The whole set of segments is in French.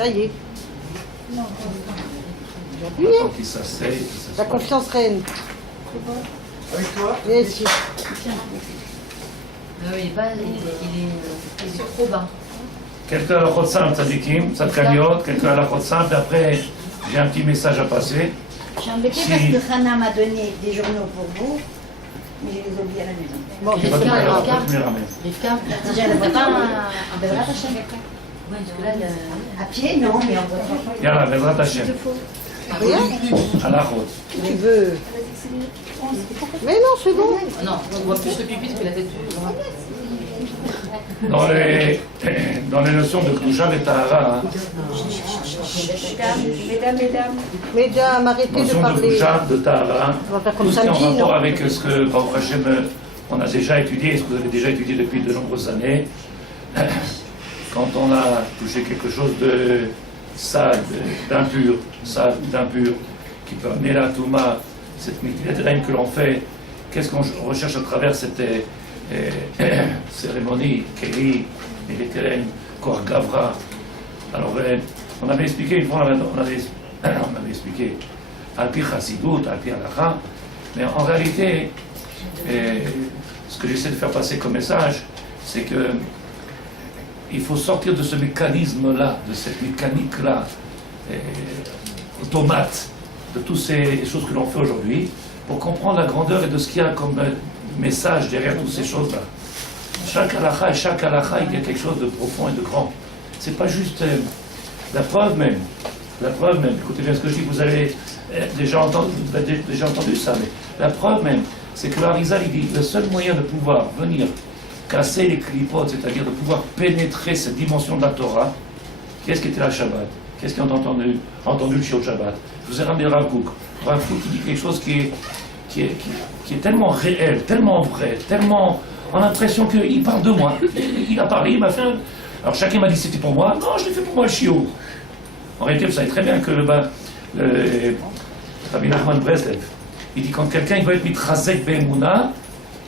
Ça y est. Quand il s'asseye, La confiance règne. Avec toi? Viens ici. Il est trop bas. quelques halachot simples, tzadikim, tzadkaniot, quelques halachot simples, après j'ai un petit message à passer. Je suis embêtée Si. parce que Hannah m'a donné des journaux pour vous, mais je les oublie à la maison. Bon, Tu vas te Rivka, mettre- Rivka. tu me les ramènes. Rivka, Déjà la voiture, un Bezrat Hashem. Ouais, parce que là, À pied, non, mais en voiture. Yallah, Bezrat Hashem. rien. Halachot. Tu veux. Mais non, c'est bon. non, on voit plus le pupitre que la tête du. Dans les notions de Kedusha et Tahara, hein, Mesdames, arrêtez de notion de parler. Kedusha, de Tahara, On va faire comme tout ce qui est en samedi, rapport non? avec ce que Baruch Hashem, on a déjà étudié, ce que vous avez déjà étudié depuis de nombreuses années. Quand on a touché quelque chose de sale, d'impur, qui peut amener la Touma, cette mitzvah que l'on fait, qu'est-ce qu'on recherche à travers cette cérémonie, Keli, Eleteren, Kor Gavra. Alors, on avait expliqué une fois, on avait expliqué Alpi Chassidut, Alpi Halacha, mais en réalité, ce que j'essaie de faire passer comme message, c'est que il faut sortir de ce mécanisme-là, de cette mécanique-là, automate, de toutes ces choses que l'on fait aujourd'hui, pour comprendre la grandeur et de ce qu'il y a comme message derrière toutes ces choses-là. Chaque halakha et chaque halakha, il y a quelque chose de profond et de grand. C'est pas juste la preuve même, écoutez bien ce que je dis, vous avez déjà entendu ça, mais la preuve même, c'est que l'Arizal, il dit, le seul moyen de pouvoir venir casser les clipotes, c'est-à-dire de pouvoir pénétrer cette dimension de la Torah, qu'est-ce qui était la Shabbat? Qu'est-ce qu'ils ont entendu le Shiur Shabbat? Je vous ai ramené Rav Kook. Rav Kook qui dit quelque chose qui est tellement réel, tellement vrai, tellement... On a l'impression qu'il parle de moi. Il a parlé, il m'a fait un... Alors chacun m'a dit c'était pour moi. Non, je l'ai fait pour moi le Shiur. En réalité, vous savez très bien que Rabbi Nachman Breslev, il dit quand quelqu'un il veut être mitrazek be'emuna,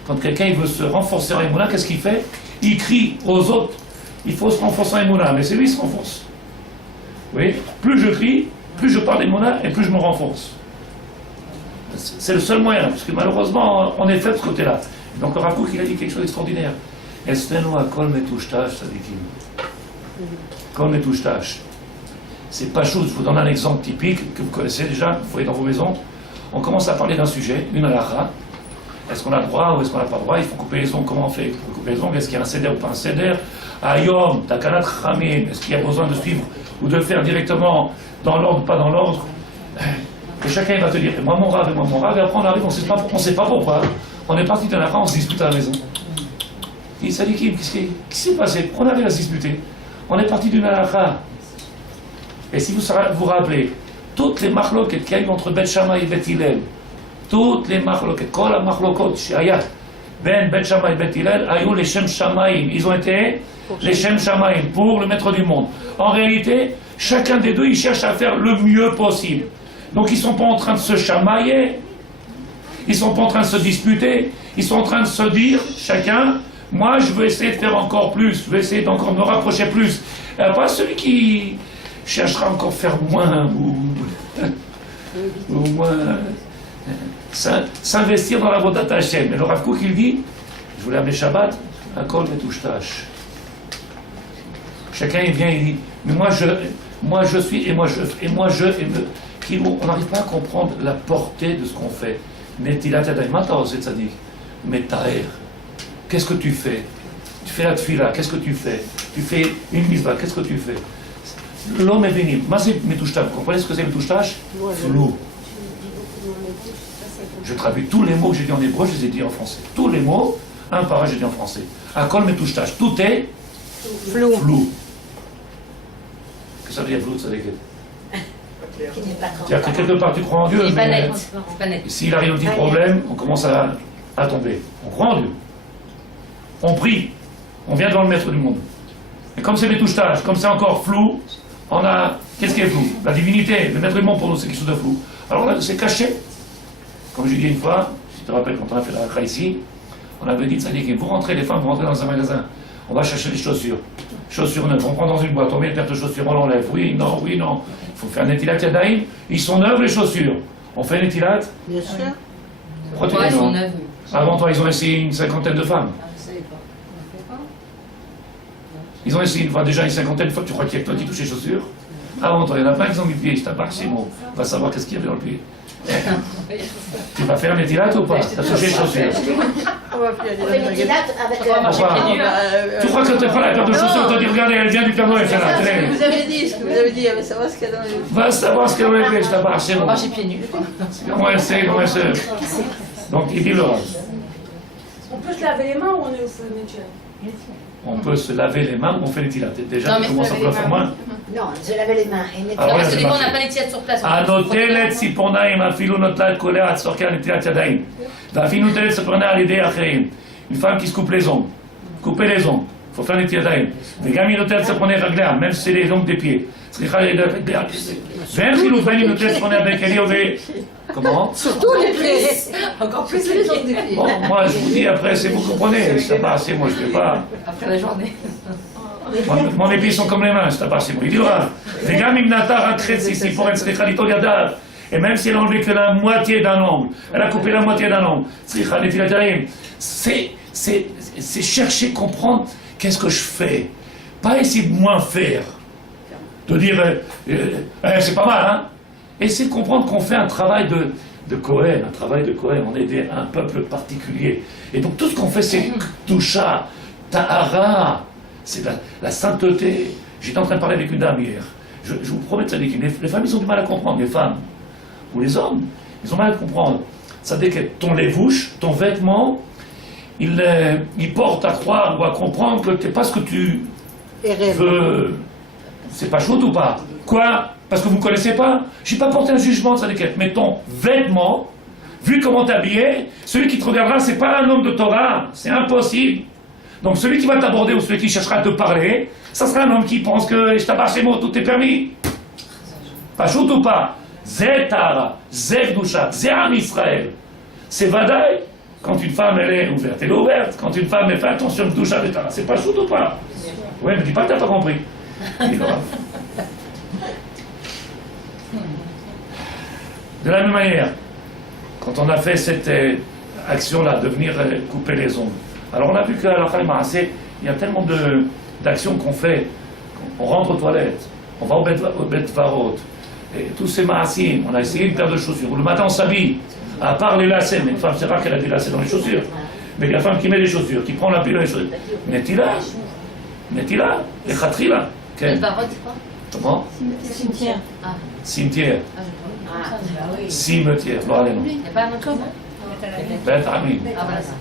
quand quelqu'un il veut se renforcer en emuna, qu'est-ce qu'il fait? Il crie aux autres, il faut se renforcer en emuna, mais c'est lui qui se renforce. Vous voyez? Plus je crie, plus je parle emuna et plus je me renforce. C'est le seul moyen, parce que malheureusement, on est fait de ce côté-là. Donc le Rav Kook, il a dit quelque chose d'extraordinaire. Estenu akol metushtash tzadikim. Kol metushtash. C'est pas chose, je vous donne un exemple typique que vous connaissez déjà, vous voyez dans vos maisons. On commence à parler d'un sujet, une halakha. Est-ce qu'on a le droit ou est-ce qu'on n'a pas le droit? Il faut couper les ongles, comment on fait pour couper les ongles? Est-ce qu'il y a un céder ou pas un céder? Ayom, takanat chamim, est-ce qu'il y a besoin de suivre ou de faire directement dans l'ordre ou pas dans l'ordre? Et chacun va te dire, et moi mon rave, et après on arrive, on ne sait pas pourquoi. On est parti de la France, on se dispute à la maison. Il dit, Sadikim, qu'est-ce qui s'est passé? On arrive à se disputer. On est parti d'une halakha. Et si vous vous rappelez, toutes les machloket qu'il y a eu entre Bet Shammai et Bet Hillel, toutes les machloket, kol la machlokot, shaya, ben Bet Shammai et Bet Hillel, ayou les Shem Shamaim. Ils ont été les Shem Shamaim pour le maître du monde. En réalité, chacun des deux, il cherche à faire le mieux possible. Donc ils ne sont pas en train de se chamailler, ils ne sont pas en train de se disputer, ils sont en train de se dire, chacun, moi je veux essayer de faire encore plus, je veux essayer d'encore me rapprocher plus. Pas celui qui cherchera encore à faire moins ou moins s'investir dans la vodat Hashem. Mais le Rav Kook il dit, je voulais amener Shabbat, un kol metushtash. Chacun il vient et il dit, mais moi je suis et moi je on n'arrive pas à comprendre la portée de ce qu'on fait. Netilat yadayim, metaher. Qu'est-ce que tu fais? Tu fais la tfila, qu'est-ce que tu fais? Tu fais une mitzvah, qu'est-ce que tu fais? L'homme est vénible. Vous comprenez ce que c'est metushtash? Flou. Je traduis tous les mots que j'ai dit en hébreu, je les ai dit en français. Tous les mots, un par un, j'ai dit en français. Akol metushtash. Tout est flou. Qu'est-ce que ça veut dire flou? Ça veut dire c'est-à-dire que quelque part tu crois en Dieu, mais s'il arrive un petit problème, on commence à tomber. On croit en Dieu. On prie. On vient devant le maître du monde. Et comme c'est metushtash, comme c'est encore flou, on a... Qu'est-ce qui est flou? La divinité, le maître du monde pour nous, c'est quelque chose de flou. Alors là, c'est caché. Comme je dis une fois, si tu te rappelles, quand on a fait la halakha ici, on avait dit, ça dit que vous rentrez, les femmes, vous rentrez dans un magasin, On va chercher des chaussures. Chaussures neuves, on prend dans une boîte, on met une paire de chaussures, on l'enlève. Oui, non, oui, non. Il faut faire un Netilat Yadayim. Ils sont neuves les chaussures. On fait un Netilat. Bien sûr. Pourquoi tu Ouais, dis ils sont non? neufs. Avant toi, ils ont essayé une cinquantaine de femmes. Ils ont essayé une fois, déjà une cinquantaine de fois. Tu crois qu'il y a que toi qui touches les chaussures? Avant toi, il y en a plein qui ont mis le pied. Je t'apparche, c'est bon. On va savoir qu'est-ce qu'il y avait dans le pied. Tu vas faire un Netilat ou pas? T'as touché les chaussures. On va plus On fait aller une petite date avec Pourquoi? Tu crois que t'as pas la paire de chaussures? On t'a dit, regardez, elle vient du Père Noël, celle-là. Ce que Tenez. vous avez dit, ce que vous avez dit, elle va savoir ce qu'il y a dans les... Va savoir ce qu'elle va faire, je t'apparche, c'est On bon. va marcher pieds nus. Comment elle sait, comment elle se... Donc, il dit le rôle. On peut se laver les mains ou on est au feu naturel? On peut se laver les mains ou on fait les tilates. Déjà, Non, tu mais commences à laver le les faire mains. moins. Non, se laver les mains et nettoyer. Ah ouais, Parce que c'est des fois, on marqué. n'a pas les tilates sur place. הנוטלת ציפורניים אפילו נוטלת קולעת צורכה על נטילת ידיים ואפילו נוטלת ציפורניים על ידי אחרים. Une femme qui se coupe les ongles, couper les ongles, il faut faire les ידיים. וגם היא נוטלת ציפורני רגליה, même si c'est les ongles des pieds. צריכה לדעת. ואין חילוף בין אם נוטלת ציפורני רגליה כלי או Comment? Surtout les pieds. Encore plus les ongles des pieds. Bon, moi je vous dis après, c'est vous comprenez, ça va, c'est moi je ne fais pas. Après la journée. Mon pieds sont comme les mains, c'est pas c'est moi. Il dira. וגם אם נטע רק חצי ציפורן צריכה ליטול ידיו. Et même si elle a enlevé que la moitié d'un ongle, elle a coupé la moitié d'un ongle, צריכה נטילת ידיים. C'est chercher, comprendre qu'est-ce que je fais. Pas essayer de moins faire. De dire, c'est pas mal, hein. Essayer de comprendre qu'on fait un travail de Kohen, un travail de Kohen. On est un peuple particulier. Et donc tout ce qu'on fait, c'est Toucha, Tahara. C'est la sainteté. J'étais en train de parler avec une dame hier. Je vous promets, les femmes, ils ont du mal à comprendre, les femmes. Ou les hommes, ils ont mal à comprendre. Ça veut dire que ton lévouche, ton vêtement, il porte à croire ou à comprendre que tu n'es pas ce que tu veux. C'est pas chaud ou pas? Quoi? Parce que vous ne connaissez pas? Je n'ai pas porté un jugement de ça, mais ton vêtement, vu comment t'es habillé, celui qui te regardera, c'est pas un homme de Torah, c'est impossible. Donc celui qui va t'aborder ou celui qui cherchera à te parler, ça sera un homme qui pense que je t'abarre chez moi, tout est permis. Pas chaud ou pas? Zé Tara, Zé Gdusha, Zé Am Israël. C'est Vadaï. Quand une femme elle est ouverte, elle est ouverte. Quand une femme elle fait attention Gdusha et Tara, c'est pas chaud ou pas? Ouais, mais dis pas que t'as pas compris. De la même manière, quand on a fait cette action-là, de venir couper les ongles, alors on a vu qu'à la fin il y a tellement d'actions qu'on fait. On rentre aux toilettes, on va au Bet Varot, et tous ces maasim, on a essayé une paire de chaussures. Le matin on s'habille, à part les lacets, mais une femme c'est rare qu'elle a des lacets dans les chaussures. Mais la femme qui met les chaussures, qui prend la pile dans les chaussures, Netila, les Khatrila. Le barotte, c'est quoi? Comment? Cimetière. Cimetière. Ah, Cimetière, non, allez, non. il n'y a pas un autre mot? Bet Ami. Ah, voilà ça.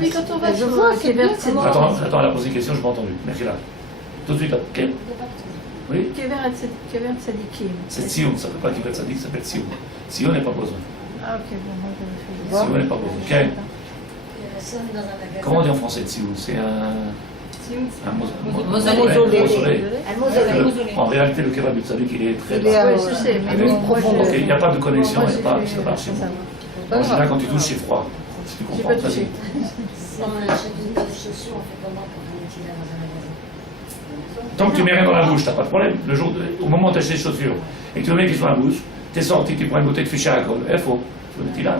Oui, quand on va sur Québec, c'est Attends, elle a posé une question, je n'ai pas entendu. Merci là. Tout de suite, là. Quel? Oui? Québec Sadikim. C'est Sion, ça ne peut pas qu'il être sadique, ça s'appelle Sion. Sion n'est pas besoin. Ah, ok, bon, moi j'avais fait Sion n'est pas besoin. Quel? Comment on dit en français Sion? C'est un mausolée. Un mausolée. En réalité, le kebab du Tzadik, il est très Il est bas. oui, je sais, mais Avec- bon, moi, Ok, je... il n'y a pas de connexion, moi, il n'y a pas j'ai ça fait- va chez moi. ça En général, quand tu touches, c'est froid. Si tu J'ai comprends, pas touché. Si on achète une paire de chaussures, on fait comment pour un Netilat dans un magasin? Tant que tu mets rien dans la bouche, t'as pas de problème. Au moment où tu achètes des chaussures et que tu mets quelque chose dans la bouche, tu es sorti, tu prends une bouteille de fichier à alcool, faux, tu le Netilat.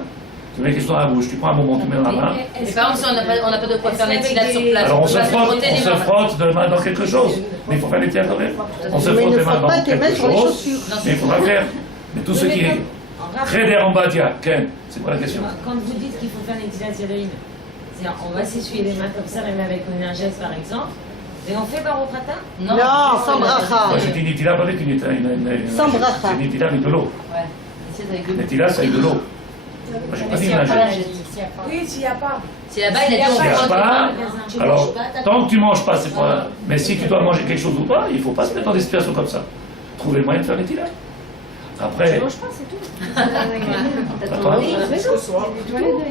Tu mets quelque chose dans la bouche, tu prends un moment, tu mets dans la main. Et par exemple, si on n'a pas de quoi faire les tilates sur place, Alors on se va frotte, frotter les mains. de main dans quelque chose. Mais il faut faire les tiers quand même. On se Mais frotte ne les mains frotte dans pas tes mains quelque sur les chose. chaussures. Mais il faudra faire. Mais tout ce qui est Kheder en Badia, Ken, c'est quoi la question? Quand vous dites qu'il faut faire les tilates yadayim, c'est-à-dire on va s'essuyer les mains comme ça, même avec une lingette par exemple, et on fait baroprata? Non, sans bracha. Moi j'ai dit Nitila, pas avec une Sans bracha. c'est Nitila avec de l'eau. Ouais. C'est avec le- Nitila, c'est avec de l'eau. Moi j'ai pas dit une lingette. Oui, s'il n'y a pas. C'est là-bas, il a dit on S'il n'y a frotte. pas, Tu alors manges pas, t'as tant que tu manges pas, c'est pas. Mais si tu dois manger quelque chose ou pas, il faut pas se mettre dans des situations comme ça. Trouver le moyen de faire Nitila. Après. Attends.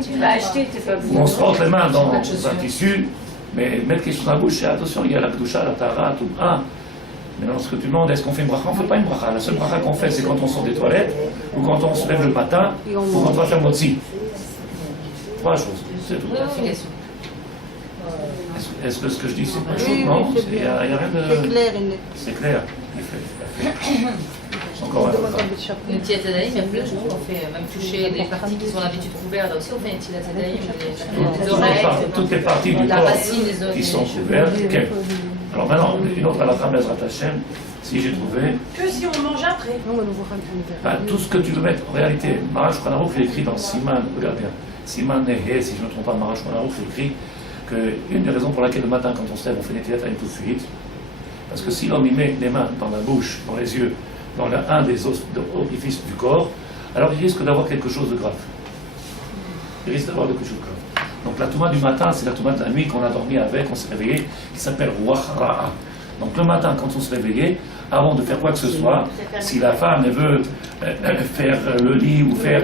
Tu vas acheter, t'es pas On se frotte les mains dans un tissu, mais mettre quelque chose dans la bouche, attention, il y a la Kdusha, la Tara, tout. Maintenant, ce que tu demandes, est-ce qu'on fait une bracha? On ne fait pas une bracha. La seule bracha qu'on fait, c'est quand on sort des toilettes ou quand on se lève le matin ou quand on va faire motzi. Trois choses, c'est tout. Purification. Est-ce que ce que je dis, c'est pas chaud? Oui, Non, oui, il n'y a rien C'est de. clair et net. C'est clair. C'est encore un peu. Une Netilat Yadayim, il y a plein de choses qu'on fait, même toucher les parties qui sont d'habitude couvertes, là aussi on fait une Netilat Yadayim, les oreilles, Toutes les parties du la corps racine, les oreilles. qui sont couvertes. Ok. Alors maintenant, une autre à la femme Ezrat Hashem, si j'ai trouvé. Que si on mange après. Tout ce que tu veux mettre, en réalité, Marash Khanarok est écrit dans Siman, regarde bien, Siman Nehe, si je ne me trompe pas, Marash Khanarok est écrit qu'une des raisons pour laquelle le matin, quand on se lève, on fait Netilat Yadayim tout de suite, parce que si l'homme y met les mains dans la bouche, dans les yeux, dans un des orifices du corps, alors il risque d'avoir quelque chose de grave. Il risque d'avoir quelque chose de grave. Donc la Touma du matin, c'est la Touma de la nuit qu'on a dormi avec, on s'est réveillé, qui s'appelle Ruach Ra'a. Donc le matin, quand on se réveillait, avant de faire quoi que ce soit, si la femme elle veut faire le lit ou faire...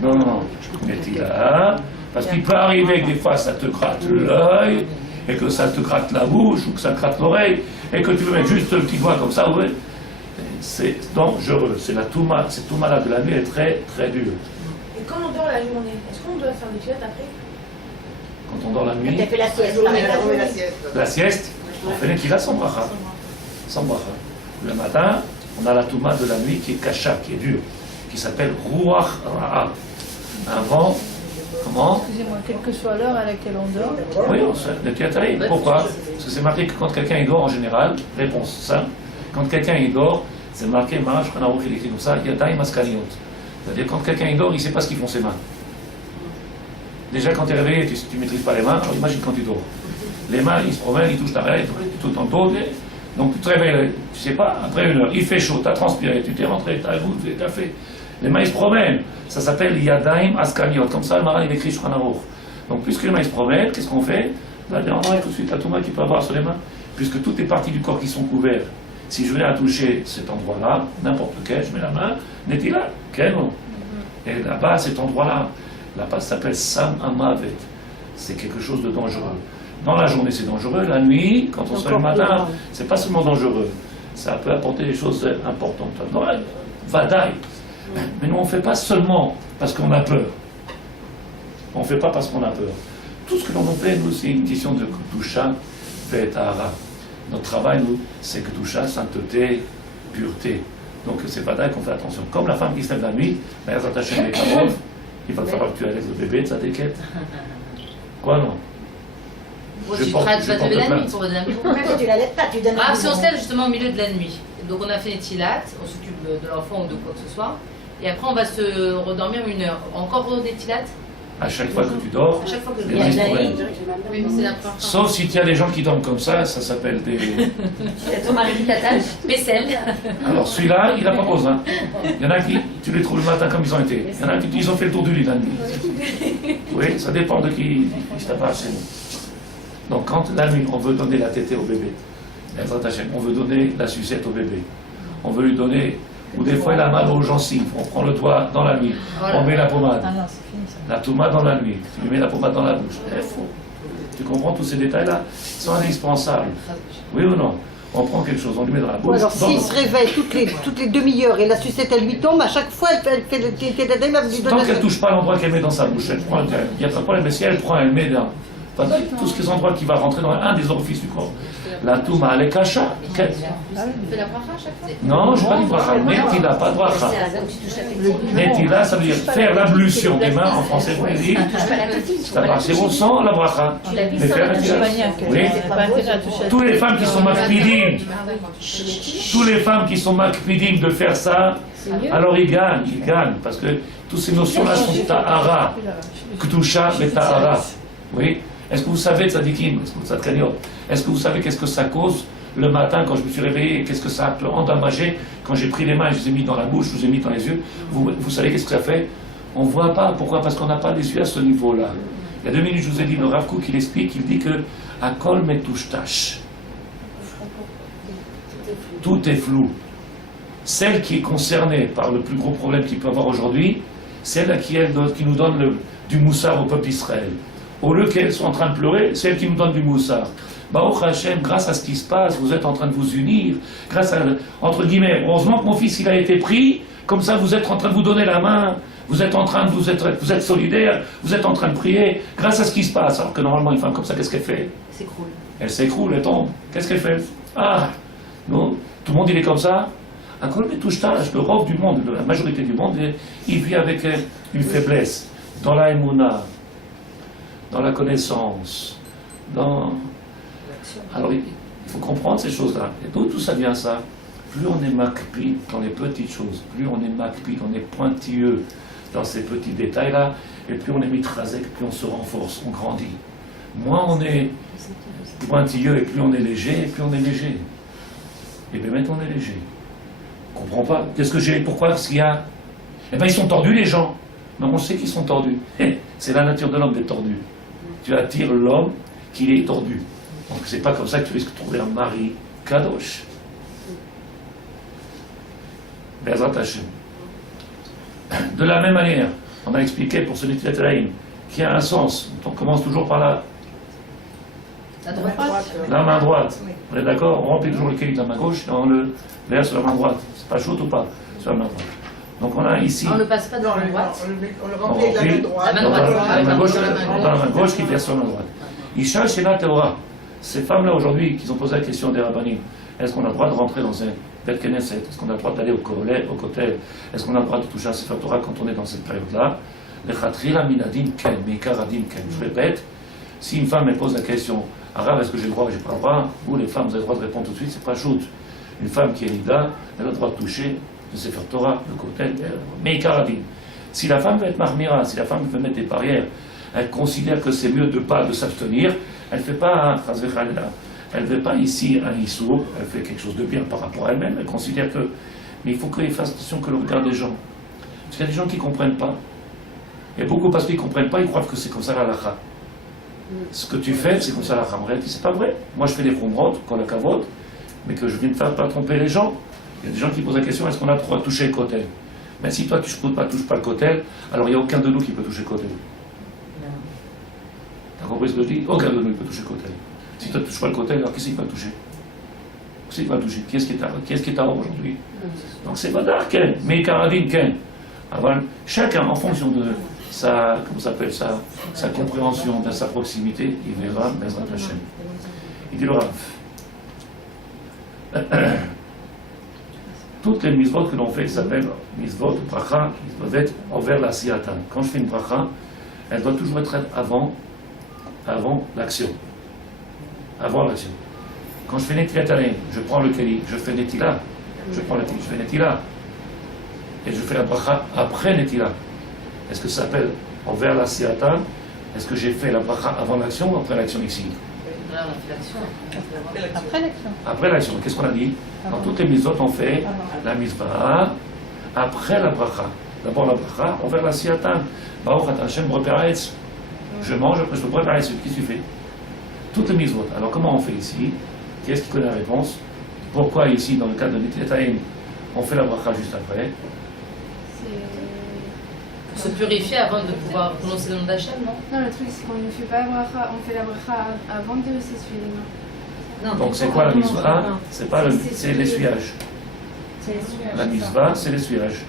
Non, Netilat, parce qu'il peut arriver que des fois ça te gratte l'œil, et que ça te gratte la bouche, ou que ça te gratte l'oreille, et que tu veux mettre juste le petit doigt comme ça, ouais. C'est dangereux. C'est la Touma. Cette Touma-là de la nuit est très, très dure. Et quand on dort la journée, est-ce qu'on doit faire des filettes après? Quand on dort la nuit, Tu as fait la sieste. la sieste, on fait Netilat sans bracha. Sans bracha. Le matin, on a la Touma de la nuit qui est kasha, qui est dure, qui s'appelle Ruach Ra'a. Un vent, comment? Excusez-moi, quelle que soit l'heure à laquelle on dort. Oui, on se Netilat Yadayim. Pourquoi? Parce que c'est marqué que quand quelqu'un dort en général, réponse simple, quand quelqu'un dort, c'est marqué Marash Khanarok, il écrit comme ça, Yadayim Askaniot. C'est-à-dire quand quelqu'un dort, il ne sait pas ce qu'ils font ses mains. Déjà quand tu es réveillé, tu ne maîtrises pas les mains, alors imagine quand tu dors. Les mains, ils se promènent, ils touchent ta raie, tout en dos. Donc tu te réveilles, tu ne sais pas, après une heure, il fait chaud, tu as transpiré, tu t'es rentré, tu as goûté, tu as fait. Les mains, ils se promènent. Ça s'appelle Yadayim Askaniot. Comme ça, le marin, il écrit Shulchan Aruch. Donc puisque les mains, ils se promènent, qu'est-ce qu'on fait? On va tout de suite à tout le monde qui peut avoir sur les mains, puisque toutes les parties du corps qui sont couvertes. Si je venais à toucher cet endroit-là, n'importe lequel, je mets la main, Netilat, quel nom? Et là-bas, cet endroit-là, là-bas, ça s'appelle Sam Amavet. C'est quelque chose de dangereux. Dans la journée, c'est dangereux. La nuit, quand on se lève le matin, c'est pas seulement dangereux. Ça peut apporter des choses importantes. Vadaï. Mais nous, on ne fait pas seulement parce qu'on a peur. On ne fait pas parce qu'on a peur. Tout ce que l'on fait, nous, c'est une question de Kedusha, Ve'et Tahara. Notre travail, nous, c'est Kedusha, sainteté, pureté. Donc c'est pas là qu'on fait attention. Comme la femme qui se lève la nuit, elle s'attache à il va falloir que tu allaises le bébé de sa déquête. Quoi non? Tu vas te lever la nuit pour donner un biberon. Même si tu la lèves pas, tu donnes un Ah, si on biberon. se lève justement au milieu de la nuit. Donc on a fait Netilat, on s'occupe de l'enfant ou de quoi que ce soit. Et après on va se redormir 1 heure. Encore Netilat? À chaque fois que tu dors, À chaque fois que les mains se promènent. Oui, mais c'est la première fois. Sauf si tu as des gens qui dorment comme ça s'appelle des... C'est ton mari qui t'attache. Vaisselle. Alors celui-là, il n'a pas besoin. Il y en a qui, tu les trouves le matin comme ils ont été. Il y en a qui, ils ont fait le tour du lit la nuit. Oui, ça dépend de qui se tape chez nous. Donc quand la nuit, on veut donner la tétée au bébé, on veut donner la sucette au bébé, on veut lui donner, ou des fois il a mal aux gencives, on prend le doigt dans la nuit, on met la pommade, la touma dans la nuit, tu lui mets la pommade dans la bouche. Tu comprends tous ces détails-là? Ils sont indispensables. Oui ou non? On prend quelque chose, on lui met dans la bouche. Alors s'il se réveille toutes les demi-heures et la sucette elle lui tombe, à chaque fois elle fait le tétadème, elle lui donne Tant la qu'elle ne touche pas l'endroit qu'elle met dans sa bouche, elle prend, il n'y a pas de problème, mais si elle prend, elle met dans tous ces endroits qui va rentrer dans un des orifices du corps. La touma, elle est cacha. Tu fais la bracha à chaque fois? Non, je n'ai pas dit bracha. Netila, pas de bracha. Netila, ça veut dire faire l'ablution des mains, en français, je vais dire. C'est à partir au sang, la bracha. Mais faire la oui. Tous les femmes qui sont makpidim, de faire ça, alors ils gagnent, parce que toutes ces notions-là sont ta'ara, k'tusha et ta'ara. Oui. Est-ce que vous savez, tzadikim, est-ce que vous savez qu'est-ce que ça cause le matin quand je me suis réveillé, qu'est-ce que ça peut endommager quand j'ai pris les mains et je les ai mis dans la bouche, je les ai mis dans les yeux? Vous savez qu'est-ce que ça fait? On ne voit pas. Pourquoi? Parce qu'on n'a pas les yeux à ce niveau-là. Il y a 2 minutes, je vous ai dit, le Rav Kook, il explique, il dit que Akol metushtash. Tout est flou. Celle qui est concernée par le plus gros problème qu'il peut avoir aujourd'hui, celle qui nous donne du moussard au peuple d'Israël. Au lieu qu'elles sont en train de pleurer, c'est elle qui nous donne du moussard. Baruch Hashem, grâce à ce qui se passe, vous êtes en train de vous unir, grâce à, entre guillemets, heureusement que mon fils il a été pris, comme ça vous êtes en train de vous donner la main, vous êtes solidaires, vous êtes en train de prier, grâce à ce qui se passe. Alors que normalement une femme comme ça, qu'est-ce qu'elle fait? s'écroule. Elle s'écroule, elle tombe. Qu'est-ce qu'elle fait? Ah, non, tout le monde il est comme ça. Un colombe touche le rov du monde, la majorité du monde, il vit avec une faiblesse dans la émouna, dans la connaissance, dans. Alors il faut comprendre ces choses-là. Et d'où tout ça vient ça? Plus on est makpi dans les petites choses, plus on est makpi, on est pointilleux dans ces petits détails-là, et plus on est mitrazek, plus on se renforce, on grandit. Moins on est pointilleux et plus on est léger, et plus on est léger. Et bien maintenant on est léger. On ne comprend pas. Qu'est-ce que j'ai? Pourquoi? Parce qu'il y a. Eh bien ils sont tordus les gens. Mais on sait qu'ils sont tordus. C'est la nature de l'homme d'être tordu. Tu attires l'homme qu'il est tordu. Donc c'est pas comme ça que tu risques de trouver un mari kadosh. Bezrat Hashem. De la même manière, on a expliqué pour ce Netilat Haim qui a un sens. On commence toujours par la main droite. On est d'accord? On remplit toujours le kéli de la main gauche, on le verse sur la main droite. C'est pas chaud ou pas? Sur la main droite. Donc on a ici. On ne passe pas de la main droite. On le remplit avec la main droite. La main droite. La main gauche, dans la main gauche qui verse sur la main droite. Isha Shela Teora. Ces femmes-là aujourd'hui qui ont posé la question des rabbanim, est-ce qu'on a le droit de rentrer dans un Bet Knesset? Est-ce qu'on a le droit d'aller au Kotel? Est-ce qu'on a le droit de toucher un Sefer Torah quand on est dans cette période-là? Le Khatrila Minadim Ken, Meikaradim Ken. Je répète, si une femme elle pose la question, Arabe, est-ce que j'ai le droit ou j'ai pas le droit? Vous les femmes, vous avez le droit de répondre tout de suite, c'est pas shoot. Une femme qui est Nida, elle a le droit de toucher le Sefer Torah, le Kotel, Meikaradim. Si la femme veut être marmira, si la femme veut mettre des barrières, elle considère que c'est mieux de s'abstenir, elle ne fait pas elle ne fait pas ici un issour, elle fait quelque chose de bien par rapport à elle-même, elle considère que. Mais il faut qu'elle fasse attention que le regard des gens. Parce qu'il y a des gens qui ne comprennent pas. Et beaucoup parce qu'ils ne comprennent pas, ils croient que c'est comme ça la halakha. Ce que tu fais, c'est comme ça la halakha. En réalité, c'est pas vrai. Moi, je fais des khumrot, qu'on a kavod, mais que je viens de faire pas tromper les gens. Il y a des gens qui posent la question, est-ce qu'on a le droit de toucher le kotel? Mais si toi, tu ne touches pas le kotel, alors il n'y a aucun de nous qui peut toucher le kotel. T'as compris ce que je dis? Aucun de nous ne peut toucher le kotel. Si toi tu ne touches pas le kotel, alors qui c'est qui va le toucher? Qui va le toucher? Qui est-ce qui est à aujourd'hui? Donc c'est Vadar Ken, mais Karadin Ken. Alors, chacun en fonction de sa, comment ça s'appelle, sa compréhension, de sa proximité, il verra Bezrat Hashem. Il dit le Rav. Toutes les mitzvot que l'on fait s'appellent mitzvot bracha, elles doivent être envers la siyatan. Quand je fais une bracha, elle doit toujours être avant l'action. Avant l'action. Quand je fais Netilat Haim, je prends le keli, je fais Netila, je fais Netila, et je fais la bracha après Netila. Est-ce que ça s'appelle envers la siyatan? Est-ce que j'ai fait la bracha avant l'action ou après l'action ici? Là, on a fait l'action. Après l'action. Après l'action. Qu'est-ce qu'on a dit? Dans toutes les mitzvot, on fait la mitzvah après la bracha. D'abord la bracha envers la siyatan. Baruch Ata Hashem Broperetz. Je mange, après je peux préparer ce qui suffit. Toutes les mitzvot. Alors comment on fait ici? Qui est-ce qui connaît la réponse? Pourquoi ici, dans le cas de Netilat Haim, on fait la bracha juste après? Pour se purifier avant de pouvoir prononcer le nom d'Hachem, non? Non, le truc c'est qu'on ne fait pas la bracha, on fait la bracha avant de s'essuyer les mains. Donc c'est quoi la mitzvah? C'est pas c'est l'essuyage. La mitzvah, c'est l'essuyage.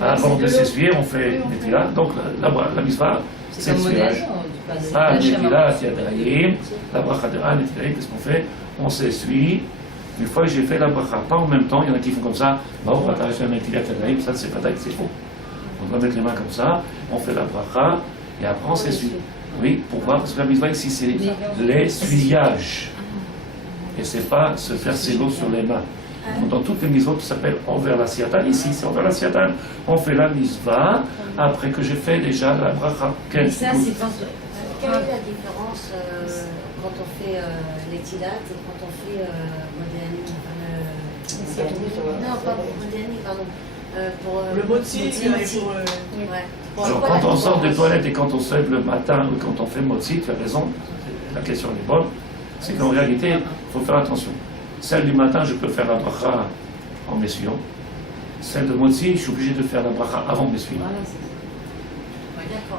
Avant de s'essuyer, on fait Netila. Donc la mitzvah, c'est l'essuyage. Ah, Netila, Tiadaïm, la bracha de Ah, Netila, qu'est-ce qu'on fait? On s'essuie. Une fois que j'ai fait la bracha, pas en même temps, il y en a qui font comme ça. Ça, c'est pas c'est faux. On doit mettre les mains comme ça, on fait la bracha, et après on s'essuie. Oui, pourquoi? Parce que la mitzvah ici, c'est l'essuyage. Et c'est pas se faire ses l'eau sur les mains. Donc, dans toutes les mitzvot, ça s'appelle envers la siyatan. Ici, c'est envers la siyatan. On fait la mitzvah après que j'ai fait déjà la bracha. Et ça, c'est quand. Quelle est la différence quand on fait les tilat et quand on fait Modéani? Non, pas Modéani, pardon. Pour le motzi, Alors, quand on sort des toilettes et quand on se lève le matin ou quand on fait motzi, tu as raison, la question est bonne, c'est qu'en réalité, il faut faire attention. Celle du matin, je peux faire la bracha en m'essuyant. Celle de motzi, je suis obligé de faire la bracha avant de m'essuyer.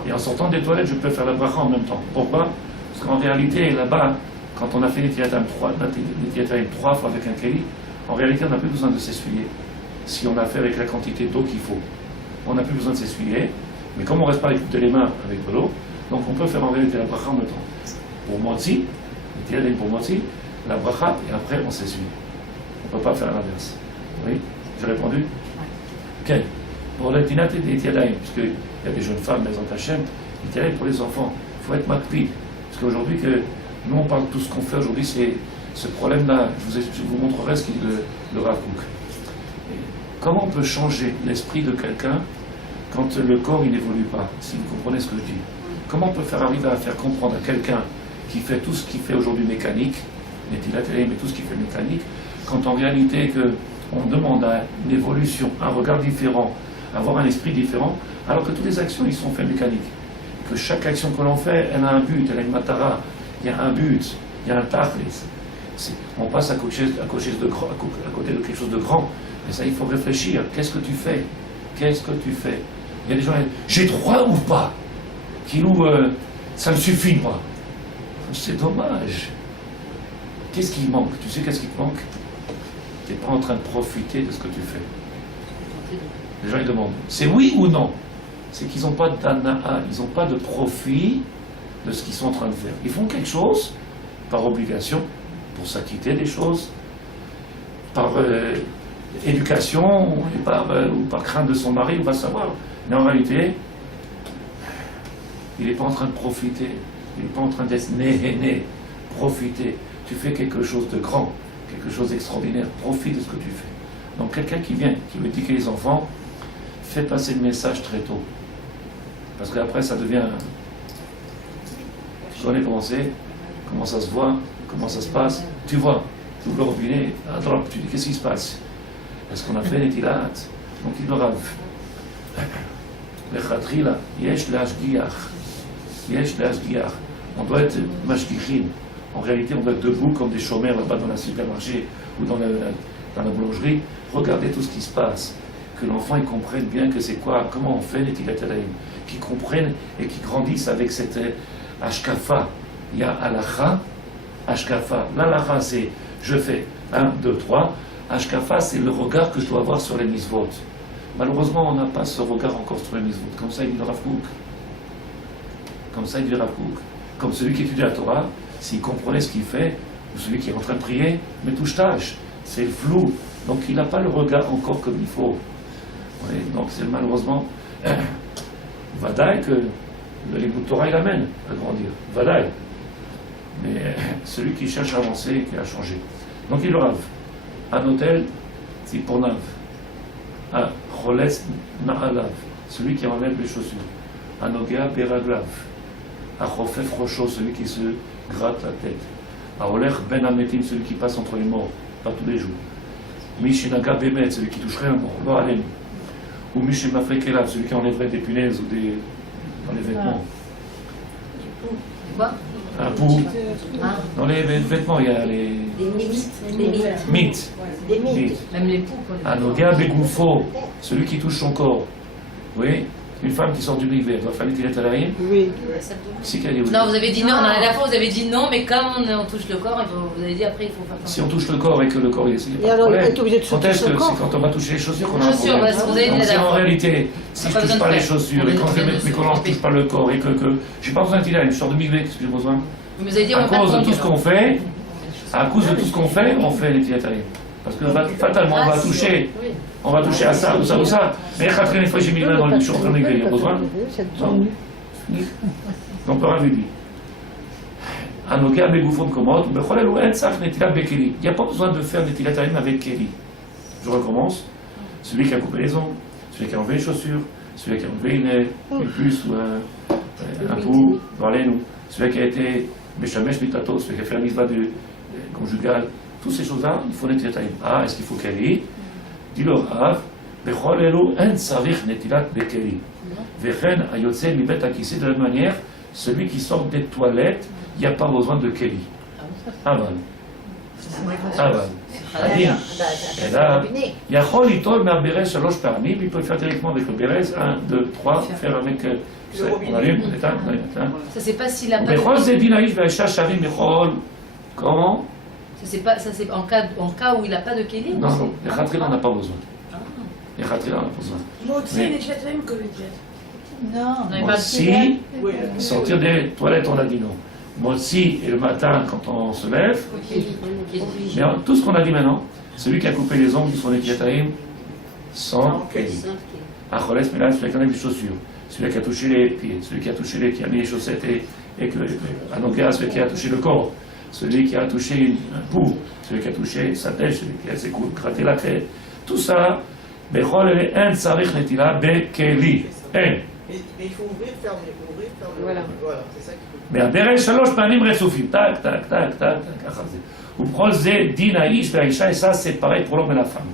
Et en sortant des toilettes, je peux faire la bracha en même temps. Pourquoi? Parce qu'en réalité, là-bas, quand on a fait Netilat Haim 3 fois avec un keli, en réalité, on n'a plus besoin de s'essuyer. Si on a fait avec la quantité d'eau qu'il faut, on n'a plus besoin de s'essuyer. Mais comme on ne reste pas à écouter les mains avec de l'eau, donc on peut faire en réalité la bracha en même temps. pour Motzi, Netilat Yadayim pour Motzi, la bracha, et après on s'essuie. On ne peut pas faire l'inverse. Oui, j'ai répondu? Ok. Pour le Tinat et Yadayim, parce qu'il y a des jeunes femmes, mais en Hachem, Netilat Yadayim pour les enfants. Il faut être makpid. Parce qu'aujourd'hui, nous on parle de tout ce qu'on fait aujourd'hui, c'est ce problème-là. Je vous montrerai ce qu'il le Rav Kook. Comment on peut changer l'esprit de quelqu'un quand le corps il n'évolue pas, si vous comprenez ce que je dis? Comment on peut arriver à faire comprendre à quelqu'un qui fait tout ce qu'il fait aujourd'hui mécanique, mais tout ce qu'il fait mécanique, quand en réalité on demande à une évolution, un regard différent, avoir un esprit différent, alors que toutes les actions ils sont faites mécaniques. Que chaque action que l'on fait, elle a un but, elle a une matara, il y a un but, il y a un tachlis. On passe à côté de quelque chose de grand. Mais ça, il faut réfléchir. Qu'est-ce que tu fais? Qu'est-ce que tu fais? Il y a des gens qui disent, j'ai droit ou pas? Ça me suffit, moi. C'est dommage. Qu'est-ce qui manque? Tu sais qu'est-ce qui te manque? Tu n'es pas en train de profiter de ce que tu fais. Les gens, ils demandent, c'est oui ou non? C'est qu'ils n'ont pas d'ana'a, ils n'ont pas de profit de ce qu'ils sont en train de faire. Ils font quelque chose par obligation, pour s'acquitter des choses, par éducation ou par crainte de son mari, on va savoir. Mais en réalité, il n'est pas en train de profiter, il n'est pas en train d'être né, profiter. Tu fais quelque chose de grand, quelque chose d'extraordinaire, profite de ce que tu fais. Donc quelqu'un qui vient, qui veut éduquer les enfants, fait passer le message très tôt. Parce qu'après ça devient... Je connais comment c'est, comment ça se voit, comment ça se passe. Tu vois, tu ouvres le robinet, un drop, tu dis qu'est-ce qui se passe? Est-ce qu'on a fait Netilat? Donc il le rave. Lechatchila, yesh le'ashgiach. Yesh le'ashgiach. On doit être mashgichim. En réalité, on doit être debout comme des chômeurs là-bas dans le supermarché ou dans la boulangerie. Regardez tout ce qui se passe. Que l'enfant il comprenne bien que c'est quoi, comment on fait Netilat Yadayim. Qu'il comprenne et qu'il grandisse avec cette ashkafa. Il y a halacha, ashkafa. L'halacha c'est je fais 1, 2, 3. Ashkafa, c'est le regard que je dois avoir sur les mitzvot. Malheureusement, on n'a pas ce regard encore sur les mitzvot. Comme ça, il dit le Rav Kook. Comme ça, il dit le Rav Kook. Comme celui qui étudie la Torah, s'il comprenait ce qu'il fait, ou celui qui est en train de prier, mais touche tâche. C'est le flou. Donc, il n'a pas le regard encore comme il faut. Oui, donc, c'est malheureusement. Vadaï que le Limud Torah, il amène à grandir. Vadaï. Mais celui qui cherche à avancer, qui a changé. Donc, il le Rav. Un hôtel, c'est pour Nav. Un choles na'alav, celui qui enlève les chaussures. Un ogea beraglav. Un chofef rocho, celui qui se gratte la tête. Un olech ben ametim, celui qui passe entre les morts, pas tous les jours. Mishinaga bemet, celui qui toucherait un mort, lo alem. Ou mishimafrekelav, celui qui enlèverait des punaises ou dans les vêtements. Quoi? Un pou. Dans les vêtements, il y a les... mythes. Des mythes. Même les poux. Un ogea begoufo, celui qui touche son corps. Oui, une femme qui sort du rivet, doit faire Netilat Yadayim. Oui. Si qu'elle est oui. Non, vous avez dit non. À la fois, vous avez dit non, mais comme on touche le corps, vous avez dit après, il faut faire Si on touche le corps et que le corps est ici, il y Et a pas de alors, il problème. est obligé de Quand est-ce toucher que le c'est corps? quand on va toucher les chaussures qu'on a un Chaussures, problème. parce que vous avez dit Donc la si dernière en fois. réalité, si je Pas touche besoin pas de les faire. chaussures On et est quand je dans mets le mes collants, je touche pas le corps et que j'ai pas besoin de tirer, une sorte de miglet, qu'est-ce que j'ai besoin? Vous nous avez dit on À va pas cause de de tout ce qu'on fait, à cause de tout ce qu'on fait, on fait les tilatayim. Parce que fatalement, on va toucher à ça, ou ça, ou ça. Mais Catherine, une fois j'ai mis les mains dans le je suis en train de migler, il y a besoin? Non. Donc le Rav dit, Anoga begoufon komod, bechol elu en tzach netilat bekeli. Il n'y a pas besoin de faire des tilatayim avec keli. Je recommence. Celui qui a coupé les ongles, celui qui a enlevé les chaussures, celui qui a enlevé une puce ou un pou, celui qui a été Meshamesh Mitato, celui qui a fait la misbah conjugale, toutes ces choses-là, il faut les tilatayim. Ah, est-ce qu'il faut keli? Dit le Rav, bechol elu en tzarich netilat bekeli. Vechen ayotze mibet akisi, de la même manière, celui qui sort des toilettes, il n'y a pas besoin de keli. Aval. Aval. C'est-à-dire, et là, Yachol itol me'aberez shalosh parmi, il peut faire directement avec le berez, 1, 2, 3, faire avec, on allume, on éteint, on éteint. Ça, c'est pas s'il a pas. Bechol zedinaïch ve'esha sharim bechol. Comment? Ça, c'est en cas où il n'a pas de kéli. Non, non, les khatril, on n'a pas besoin. Les khatril, on n'a pas besoin. Moi aussi, les chats même que le jet. Non. Non, il parle Si, sortir des toilettes, on a dit non. Motzi, et le matin quand on se lève. Mais tout ce qu'on a dit maintenant, celui qui a coupé les ongles, son Netiataim, sans Keli. Acholes, mais là, celui qui a mis les chaussures, celui qui a touché les pieds, celui qui a touché qui a mis les chaussettes et que Anoga, celui qui a touché le corps, celui qui a touché un pouls, celui qui a touché sa tête, celui qui a ses coups, gratté la tête. Tout ça, Bechol et En Sarich Netila Bekeli. Mais il faut ouvrir, fermer, Voilà. Voilà, c'est ça qu'il faut. מהדרך 3 פעמים רצופים, טק, טק, טק, טק, ככה זה. ובכל זה דין האיש והאישה, et ça c'est pareil pour l'homme et la femme.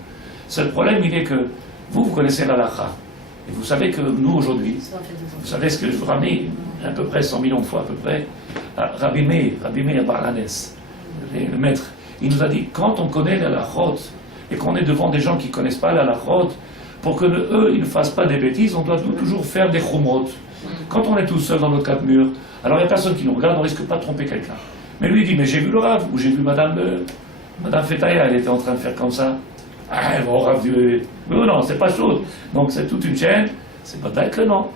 Seul problème, il est que vous connaissez l'halakha. Et vous savez que nous aujourd'hui, vous savez ce que je vous ramène à peu près 100 millions de fois à peu près, Rabbi Meir Bar-Hanes, le maître, il nous a dit, quand on connaît l'halachot et qu'on est devant des gens qui ne connaissent pas l'halachot, pour que eux, ils ne fassent pas des bêtises, on doit toujours faire des chumrot. Quand on est tout seul dans notre quatre murs, alors il n'y a personne qui nous regarde, on ne risque pas de tromper quelqu'un. Mais lui il dit, mais j'ai vu le Rav, ou j'ai vu Madame Fetaya, elle était en train de faire comme ça. Ah, bon, Rav dit, non, c'est pas chaud. Donc c'est toute une chaîne, c'est pas d'accord que non.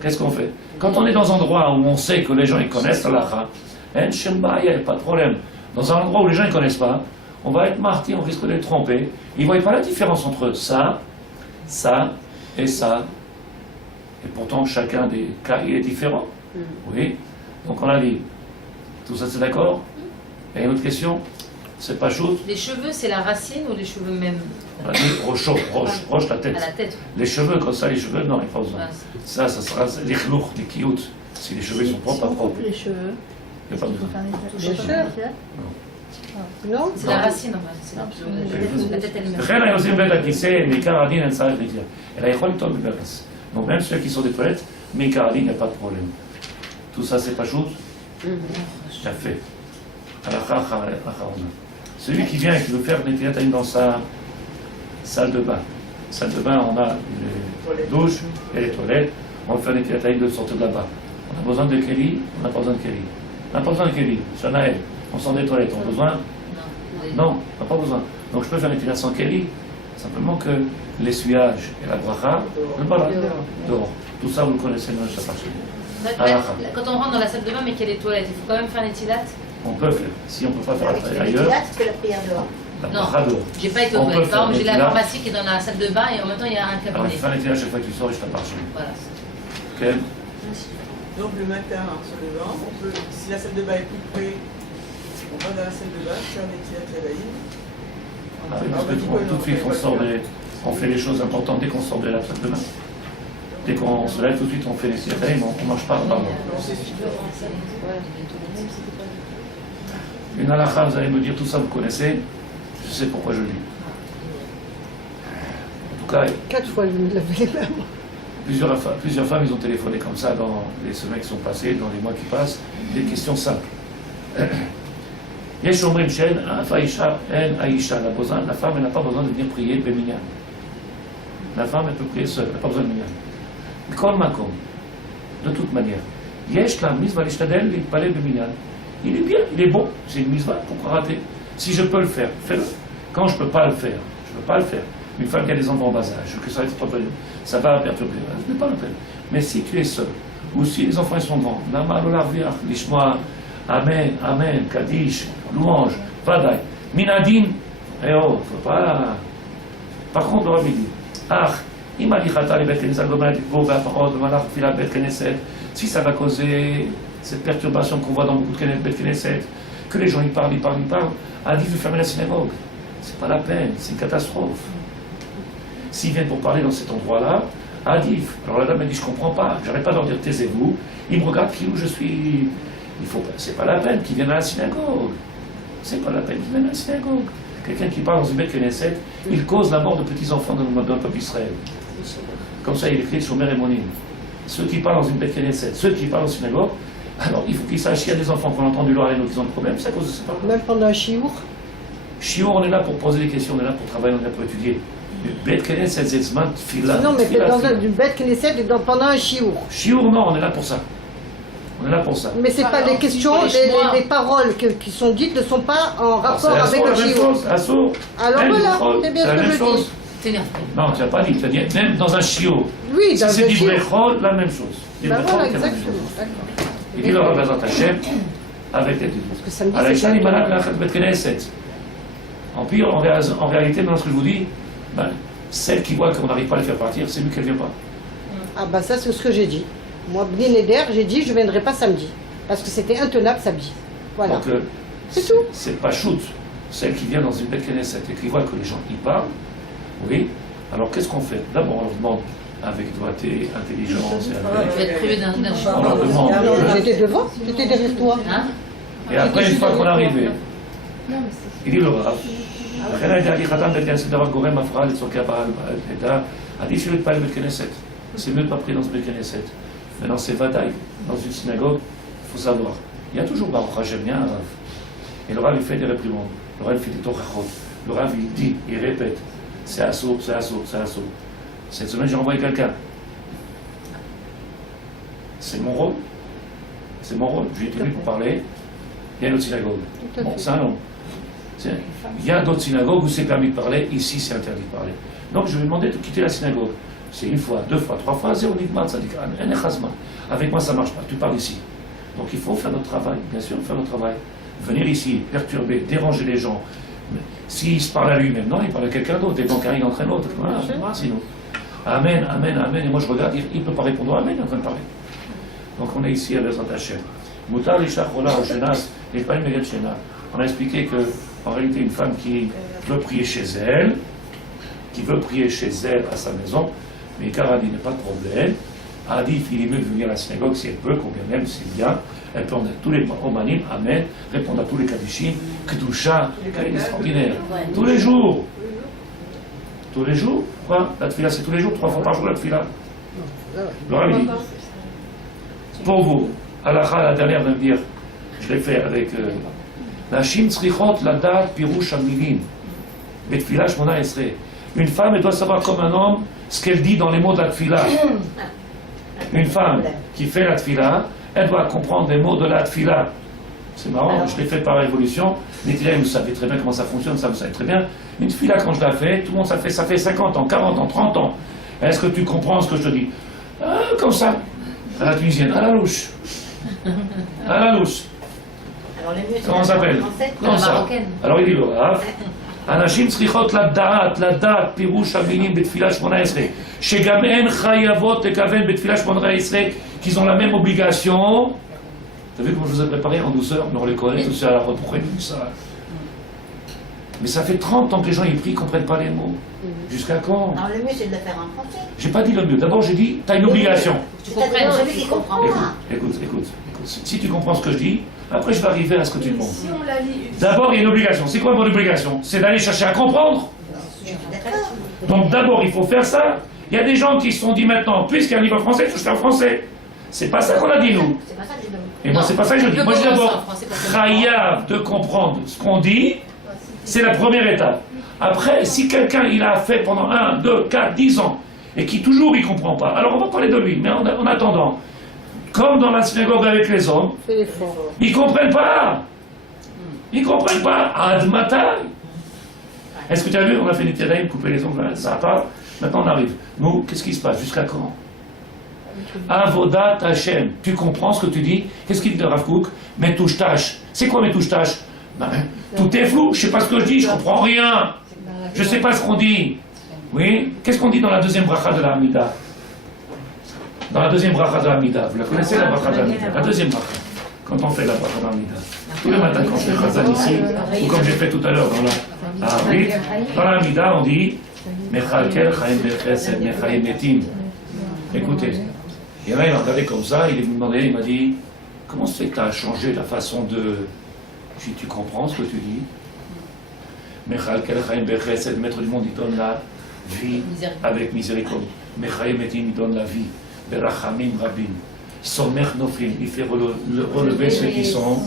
Qu'est-ce qu'on fait? Quand on est dans un endroit où on sait que les gens ils connaissent l'halakha, il n'y a pas de problème. Dans un endroit où les gens ne connaissent pas, on va être marqué, on risque d'être trompé. Ils ne voient pas la différence entre ça et ça. Et pourtant, chacun des cas, il est différent. Oui. Donc on a dit, tout ça c'est d'accord? Et une autre question? C'est pas chaud? Les cheveux, c'est la racine ou les cheveux même? On a dit roche la tête. À la tête. Les cheveux, comme ça, les cheveux, non, il n'y a pas besoin. Voilà. Ça sera les chlouch, les kiout. Si les cheveux sont propres, pas propres. les cheveux, Il n'y a pas besoin. Bien sûr. Non? C'est la racine, en fait. C'est la tête elle-même. לכן היוזמים בית הכיסא, מעיקר הדין אין צריך להתייחס. אלא יכול לטעון בברס. Donc même ceux qui sont des toilettes, מעיקר הדין, il n'y a pas de problème. Tout ça, c'est pas chose? Ça fait. Halakha Acharona. Celui qui vient et qui veut faire des théâtres dans sa salle de bain. Salle de bain, on a les douches et les toilettes. On va faire des théâtres de sortir de là-bas. On a besoin de Kelly, on n'a pas besoin de Kelly. On n'a pas besoin de Kelly. Shanaël, on sort des toilettes, on a besoin? Non, on n'a pas besoin. Donc je peux faire une théâtre sans Kelly. Simplement que l'essuyage et la bracha, dehors. Tout ça, vous le connaissez dans le Shabbat. Quand on rentre dans la salle de bain mais qu'il y a les toilettes, il faut quand même faire les tilates? On peut faire. Si on ne peut pas faire Avec la les ailleurs, tilates, tu fais la prière dehors. la Non, bracha dehors. j'ai pas été On aux peut toilettes. Par faire exemple, j'ai la les pharmacie qui est dans la salle de bain et en même temps il y a un Alors, cabinet. il faut faire les théâtres chaque fois que tu sors et je t'appartiens. Voilà. Ok? Donc le matin, en se levant, on peut, si la salle de bain est plus près, on va dans la salle de bain, faire des tilates Yadayim. Ah oui, parce que tout de suite, on fait les choses importantes dès qu'on sort de la salle de bain. Dès qu'on se lève, tout de suite, on fait les théâtres, on ne marche pas. Une halakha, vous allez me dire, tout ça, vous connaissez. Je sais pourquoi je le dis. En tout cas, 4 fois, je me lavais les mains. plusieurs femmes, ils ont téléphoné comme ça dans les semaines qui sont passées, dans les mois qui passent, des questions simples. יש אומרים שאין אף האישה, אין האישה לבוזן, la femme elle n'a pas besoin de venir prier במניין. La femme elle peut prier seule, elle n'a pas besoin de מניין. בכל מקום, de toute manière, יש לה מצווה להשתדל להתפלל במניין. Il est bien, il est bon, c'est une mitzvah, pourquoi rater? Si je peux le faire, fais-le. Quand je ne peux pas le faire, je ne peux pas le faire. Une femme qui a des enfants en bas âge, que ça va perturber, ce n'est pas la peine. Mais si tu es seul, ou si les enfants sont grands, lama lo larviach, lishmoa, amen, amen, kaddish, louange, vadaï, minadin, et oh, faut pas. Par contre, le rabbi dit, אם הליכתה לבית כנסת גומרת לקבור בהפרות במהלך תפילת בית כנסת, si ça va causer cette perturbation qu'on voit dans beaucoup de beit knesset, que les gens ils parlent, Adif de fermer la synagogue. C'est pas la peine, c'est une catastrophe. S'ils viennent pour parler dans cet endroit-là, Adif. Alors la dame elle dit, je comprends pas, j'arrête pas de leur dire taisez-vous, ils me regardent qui où je suis. Il faut pas, c'est pas la peine qu'ils viennent à la synagogue. C'est pas la peine qu'ils viennent à la synagogue. Quelqu'un qui parle dans une beit knesset, il cause la mort de petits-enfants dans le peuple d'Israël. Comme ça, il est écrit sur Shomer Emonim. Ceux qui parlent dans une beit knesset, ceux qui parlent en synagogue, alors il faut qu'ils sachent qu'il y a des enfants qui ont entendu leur qui ont des problèmes, c'est à cause de ça. Même pendant un chiour? Chiour, on est là pour poser des questions, on est là pour travailler, on est là pour étudier. Le beit knesset, c'est zman tfila. Non, mais dans une beit knesset pendant un chiour. Chiour, non, on est là pour ça. On est là pour ça. Mais c'est pas les questions, les paroles qui sont dites ne sont pas en rapport avec le chiour. Alors voilà, c'est bien ce que je dis. Non, tu n'as pas dit, tu as dit même dans un chiot. Oui, dans un c'est chiot. du brechol, la même chose. Ben voilà, exactement. Il dit le représentant Hachem, avec les deux. Parce que samedi, Alors, c'est ça, les bientôt. malades, la Bet Knesset. En pire, en réalité, maintenant, ce que je vous dis, ben, celle qui voit qu'on n'arrive pas à les faire partir, c'est lui qu'elle ne vient pas. Ah bah ça c'est ce que j'ai dit. Moi, Bli Neder, j'ai dit je ne viendrai pas samedi. Parce que c'était intenable samedi. Voilà. Donc, C'est tout. C'est pas shoot. Celle qui vient dans une bête Knesset et qui voit que les gens y parlent, oui. Alors qu'est-ce qu'on fait? D'abord, on leur demande avec droité, intelligence et Tu vas être privé d'un on leur demande. J'étais devant, j'étais derrière toi. Hein? Et après, une fois qu'on est arrivé, Non, mais c'est... il dit le Rav, לכן הייתי חתם בית כנסת דבר גורם הפרעה לצורכי העדה, עדיף שלא יתפלל בית כנסת. C'est mieux de pas prier dans ce bête Knesset. Maintenant, c'est Vadaï, dans une synagogue, il faut savoir. Il y a toujours Baruch Hashem, il y a un Rav. Et le Rav, il fait des réprimandes. Le Rav, il fait des torachot. Le Rav, il dit, il répète. C'est assaut, c'est assaut, c'est assaut. Cette semaine, j'ai envoyé quelqu'un. C'est mon rôle. C'est mon rôle. J'ai été venu pour parler. Il y a une autre synagogue. Bon, c'est un homme. Il y a d'autres synagogues où c'est permis de parler. Ici, c'est interdit de parler. Donc, je vais demander de quitter la synagogue. C'est une fois, deux fois, trois fois, zéro nidman, ça dit avec moi, ça ne marche pas. Tu parles ici. Donc, il faut faire notre travail. Bien sûr, faire notre travail. Venir ici, perturber, déranger les gens. S'il se parle à lui-même, non, il parle à quelqu'un d'autre. Et donc, il entraîne l'autre. Voilà, sinon. Amen, amen, amen. Et moi, je regarde, il ne peut pas répondre amen, il est en train de parler. Donc, on est ici à Bezrat Hashem. Moutar l'ishachola au shenas, et pas une méga shena. On a expliqué que, en réalité, une femme qui veut prier chez elle, à sa maison, mais Karadi n'est pas de problème. Adif, il est mieux de venir à la synagogue si elle peut, combien même, c'est bien. Elle peut entendre tous les omanim, amen, répondre à tous les kadishim, kedusha, c'est extraordinaire. Tous les jours. Tous les jours. Quoi? La tfila, c'est tous les jours, 3 fois par jour la tfila. Le Rav dit. Pour vous, halakha, la dernière de me dire, je l'ai fait avec Nashim tzrichot ladat pirush hamilim. Betfila shmona esrei. Une femme, elle doit savoir comme un homme ce qu'elle dit dans les mots de la tfila. Une femme qui fait la tfila, elle doit comprendre les mots de la tfila. C'est marrant, je l'ai fait par évolution. Les tfila, vous savez très bien comment ça fonctionne, ça vous savez très bien. Une tfila, quand je la fais, tout le monde, ça fait 50 ans, 40 ans, 30 ans. Est-ce que tu comprends ce que je te dis? Comme ça, à la tunisienne, à la louche. À la louche. Comment ça s'appelle? Comme ça. Alors il dit le Rav. אנשים צריכות לדעת פירוש המילים בתפילה 18 שגם הן חייבות לכוון בתפילה 18 qu'ils ont la même obligation. T'as vu comment je vous ai préparé en douceur? Mais on les connaît tous à la route. Pourquoi ils disent ça? Mais ça fait 30 ans que les gens y prient, ils ne comprennent pas les mots. Jusqu'à quand? Non, le mieux c'est de le faire en français. J'ai pas dit le mieux. D'abord j'ai dit, tu as une obligation. Tu comprends celui qui comprend pas. Écoute. Si tu comprends ce que je dis, après je vais arriver à ce que tu demandes. Si on la lit... D'abord il y a une obligation. C'est quoi mon obligation? C'est d'aller chercher à comprendre. D'accord. Donc d'abord il faut faire ça. Il y a des gens qui se sont dit maintenant, puisqu'il y a un livre français, il faut faire français. C'est pas ça qu'on a dit nous. C'est pas ça que je demande. Et moi c'est pas ça que je dis. Moi je dis d'abord, chayav de comprendre ce qu'on dit, c'est la première étape. Après, si quelqu'un il a fait pendant 1, 2, 4, 10 ans, et qui toujours il comprend pas, alors on va parler de lui, mais en attendant, comme dans la synagogue avec les hommes, ils comprennent pas. Ils comprennent pas. Admata. Est-ce que tu as vu, on a fait des terrains, couper les ongles, ça va pas. Maintenant on arrive. Nous, qu'est-ce qui se passe? Jusqu'à quand? Avodat Hashem. Tu comprends ce que tu dis? Qu'est-ce qu'il dit de Rav Kook? Metouche-tâche. C'est quoi metouche-tâche? Tout est flou, je sais pas ce que je dis, je comprends rien. Je sais pas ce qu'on dit. Oui? Qu'est-ce qu'on dit dans la deuxième bracha de la Hamida? Dans la deuxième bracha de la Hamida, vous la connaissez la bracha de la Hamida? La deuxième bracha, quand on fait la bracha de la Hamida. Tous les matins quand je fais Chazan ici, ou comme j'ai fait tout à l'heure dans la dans la Hamida, on dit Mechalkel Chaim Bechesed Mechaim Metim. Écoutez, il y en a, il m'a regardé comme ça, il est venu me demander, il m'a dit comment c'est que tu as changé la façon de... Tu comprends ce que tu dis? Mechalkel Chaim Bechesed, le maître du monde, il donne la vie avec miséricorde. Mechaim Metim, il donne la vie. Berachamim Rabim. Somech Noflim, il fait relever ceux qui sont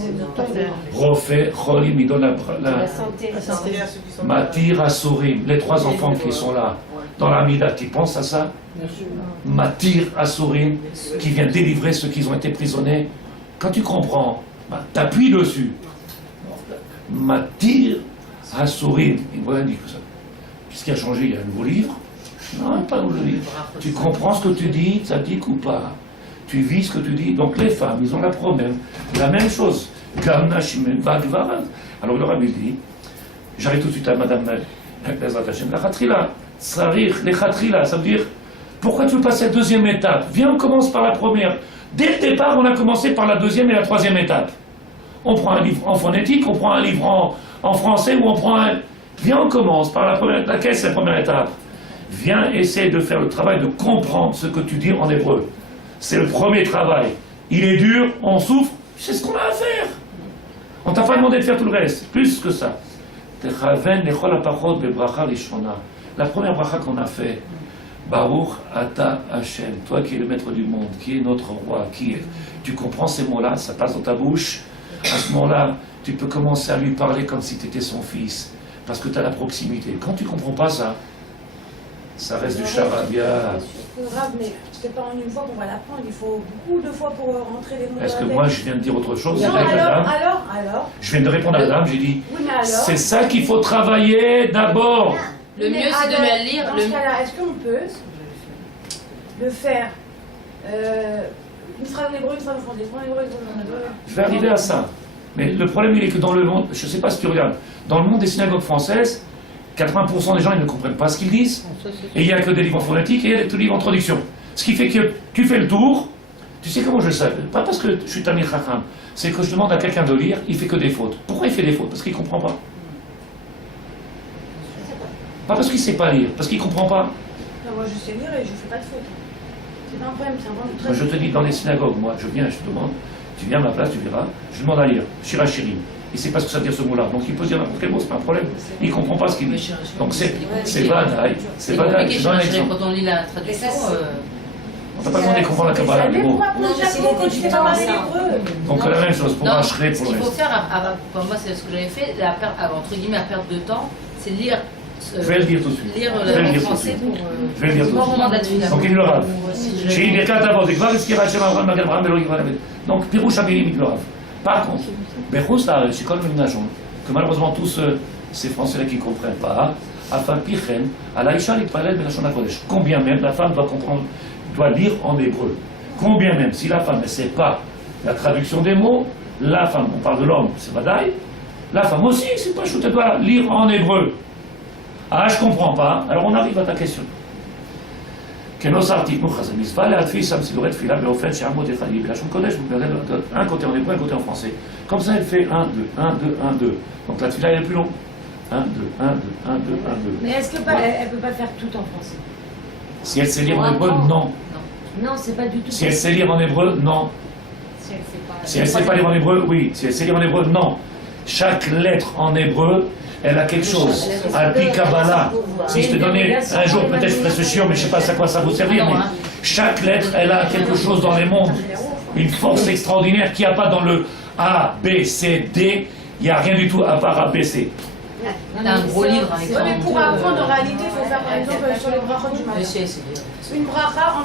refait, Cholim, il donne la santé. Matir Asurim, les 3 enfants qui sont là dans la Mida, tu penses à ça? Matir Asurim, qui vient délivrer ceux qui ont été prisonniers. Quand tu comprends, t'appuies dessus. Matir Asurim, il voilà dit que ça. Qu'est-ce qui a changé? Il y a un nouveau livre? Non, pas un nouveau livre. Tu comprends ce que tu dis, ça dit ou pas? Tu vis ce que tu dis. Donc les femmes, ils ont la problème. La même chose. Alors le rabbi dit, j'arrive tout de suite à Madame Bezrat Hashem, la khatrila, tsarich, les khatrila, ça veut dire, pourquoi tu veux passer à la deuxième étape? Viens, on commence par la première. Dès le départ, on a commencé par la deuxième et la troisième étape. On prend un livre en phonétique, on prend un livre en français, ou on prend un... Viens, on commence par la première étape. Laquelle c'est la première étape? Viens, essaie de faire le travail de comprendre ce que tu dis en hébreu. C'est le premier travail. Il est dur, on souffre, c'est ce qu'on a à faire. On t'a pas demandé de faire tout le reste, plus que ça. La première bracha qu'on a fait, Baruch Ata Hashem, toi qui es le maître du monde, qui est notre roi, tu comprends ces mots-là, ça passe dans ta bouche. À ce moment-là, tu peux commencer à lui parler comme si tu étais son fils, parce que tu as la proximité. Quand tu ne comprends pas ça, ça reste du charabia. Grave, mais c'est pas en une fois qu'on va l'apprendre, il faut beaucoup de fois pour rentrer les mots. Est-ce que moi je viens de dire autre chose? Non, alors je viens de répondre à la dame, j'ai dit, oui, c'est ça qu'il faut travailler d'abord. Le mieux, c'est de le lire. Dans ce cas-là, est-ce qu'on peut le faire une phrase en hébreu, une phrase en français, une phrase en hébreu, une phrase en hébreu? Je vais arriver à ça. Mais le problème, il est que dans le monde, je ne sais pas si tu regardes, dans le monde des synagogues françaises, 80% des gens ils ne comprennent pas ce qu'ils disent. Et il n'y a que des livres en phonétique et il y a des livres en traduction. Ce qui fait que tu fais le tour. Tu sais comment je le sais? Pas parce que je suis Tamir Chacham. C'est que je demande à quelqu'un de lire, il fait que des fautes. Pourquoi il fait des fautes? Parce qu'il ne comprend pas. Pas parce qu'il ne sait pas lire, parce qu'il ne comprend pas. Non, moi je sais lire et je ne fais pas de fautes. C'est pas un problème, c'est un problème très... Moi, je te dis, dans les synagogues, moi, je viens, je te demande, tu viens à ma place, tu verras, je demande à lire, Shira Shirim. Il ne sait pas ce que ça veut dire ce mot-là, donc il peut dire n'importe quel mot, c'est pas un problème. Il ne comprend pas ce qu'il dit. Donc c'est Vadaï, c'est Vadaï, je donne un exemple. Quand on lit la traduction, on n'a pas demandé de comprendre la Kabbalah, mais bon. Donc la même chose, pour Hachré, pour le reste. Ce qu'il faut reste. faire, pour moi c'est ce que j'avais fait, entre guillemets, la perte de temps, c'est lire... Je vais le dire tout de suite. Lire Je vais le le dire tout de français suite. pour... Je vais le dire tout de suite. Donc il le rave. Chez Ibeka d'abord, des Gvar, Iskira, Shem, Avraham, Magal, Avraham, Melo, Yivra, Lamed. Donc Pirouche Amilim, il le rave. Par contre, Bechous, là, c'est comme une nation, que malheureusement tous ces Français-là qui ne comprennent pas, Afal Pichem, à l'Aïcha, il parlait de la Shona Kodesh. Combien même la femme doit comprendre, doit lire en hébreu. Combien même, si la femme ne sait pas la traduction des mots, la femme, on parle de l'homme, c'est Vadaï, la femme aussi, c'est pas chou, elle doit lire en hébreu. Ah, je comprends pas. Alors on arrive à ta question. Un côté en hébreu, un côté en français. Comme ça, elle fait 1, 2, 1, 2, 1, 2. Donc la tefila, elle est plus longue. 1, 2, 1, 2, 1, 2, 1, 2. Mais est-ce qu'elle ne peut pas faire tout en français? Si elle sait lire en hébreu, non. Non, c'est pas du tout. Si elle sait lire en hébreu, non. Si elle ne sait pas lire en hébreu, oui. Si elle sait lire en hébreu, non. Chaque lettre en hébreu, elle a quelque chose. Alpi Kabbalah. Si je te donnais un jour, peut-être je ferais ce chiot, mais je ne sais pas à quoi ça va vous servir. Mais chaque lettre, elle a quelque chose dans les mondes. Une force extraordinaire qu'il n'y a pas dans le A, B, C, D. Il n'y a rien du tout à part A, B, C. T'as un gros livre avec ça. Mais pour apprendre, en réalité, il faut faire par exemple sur les brachot du matin. Une bracha,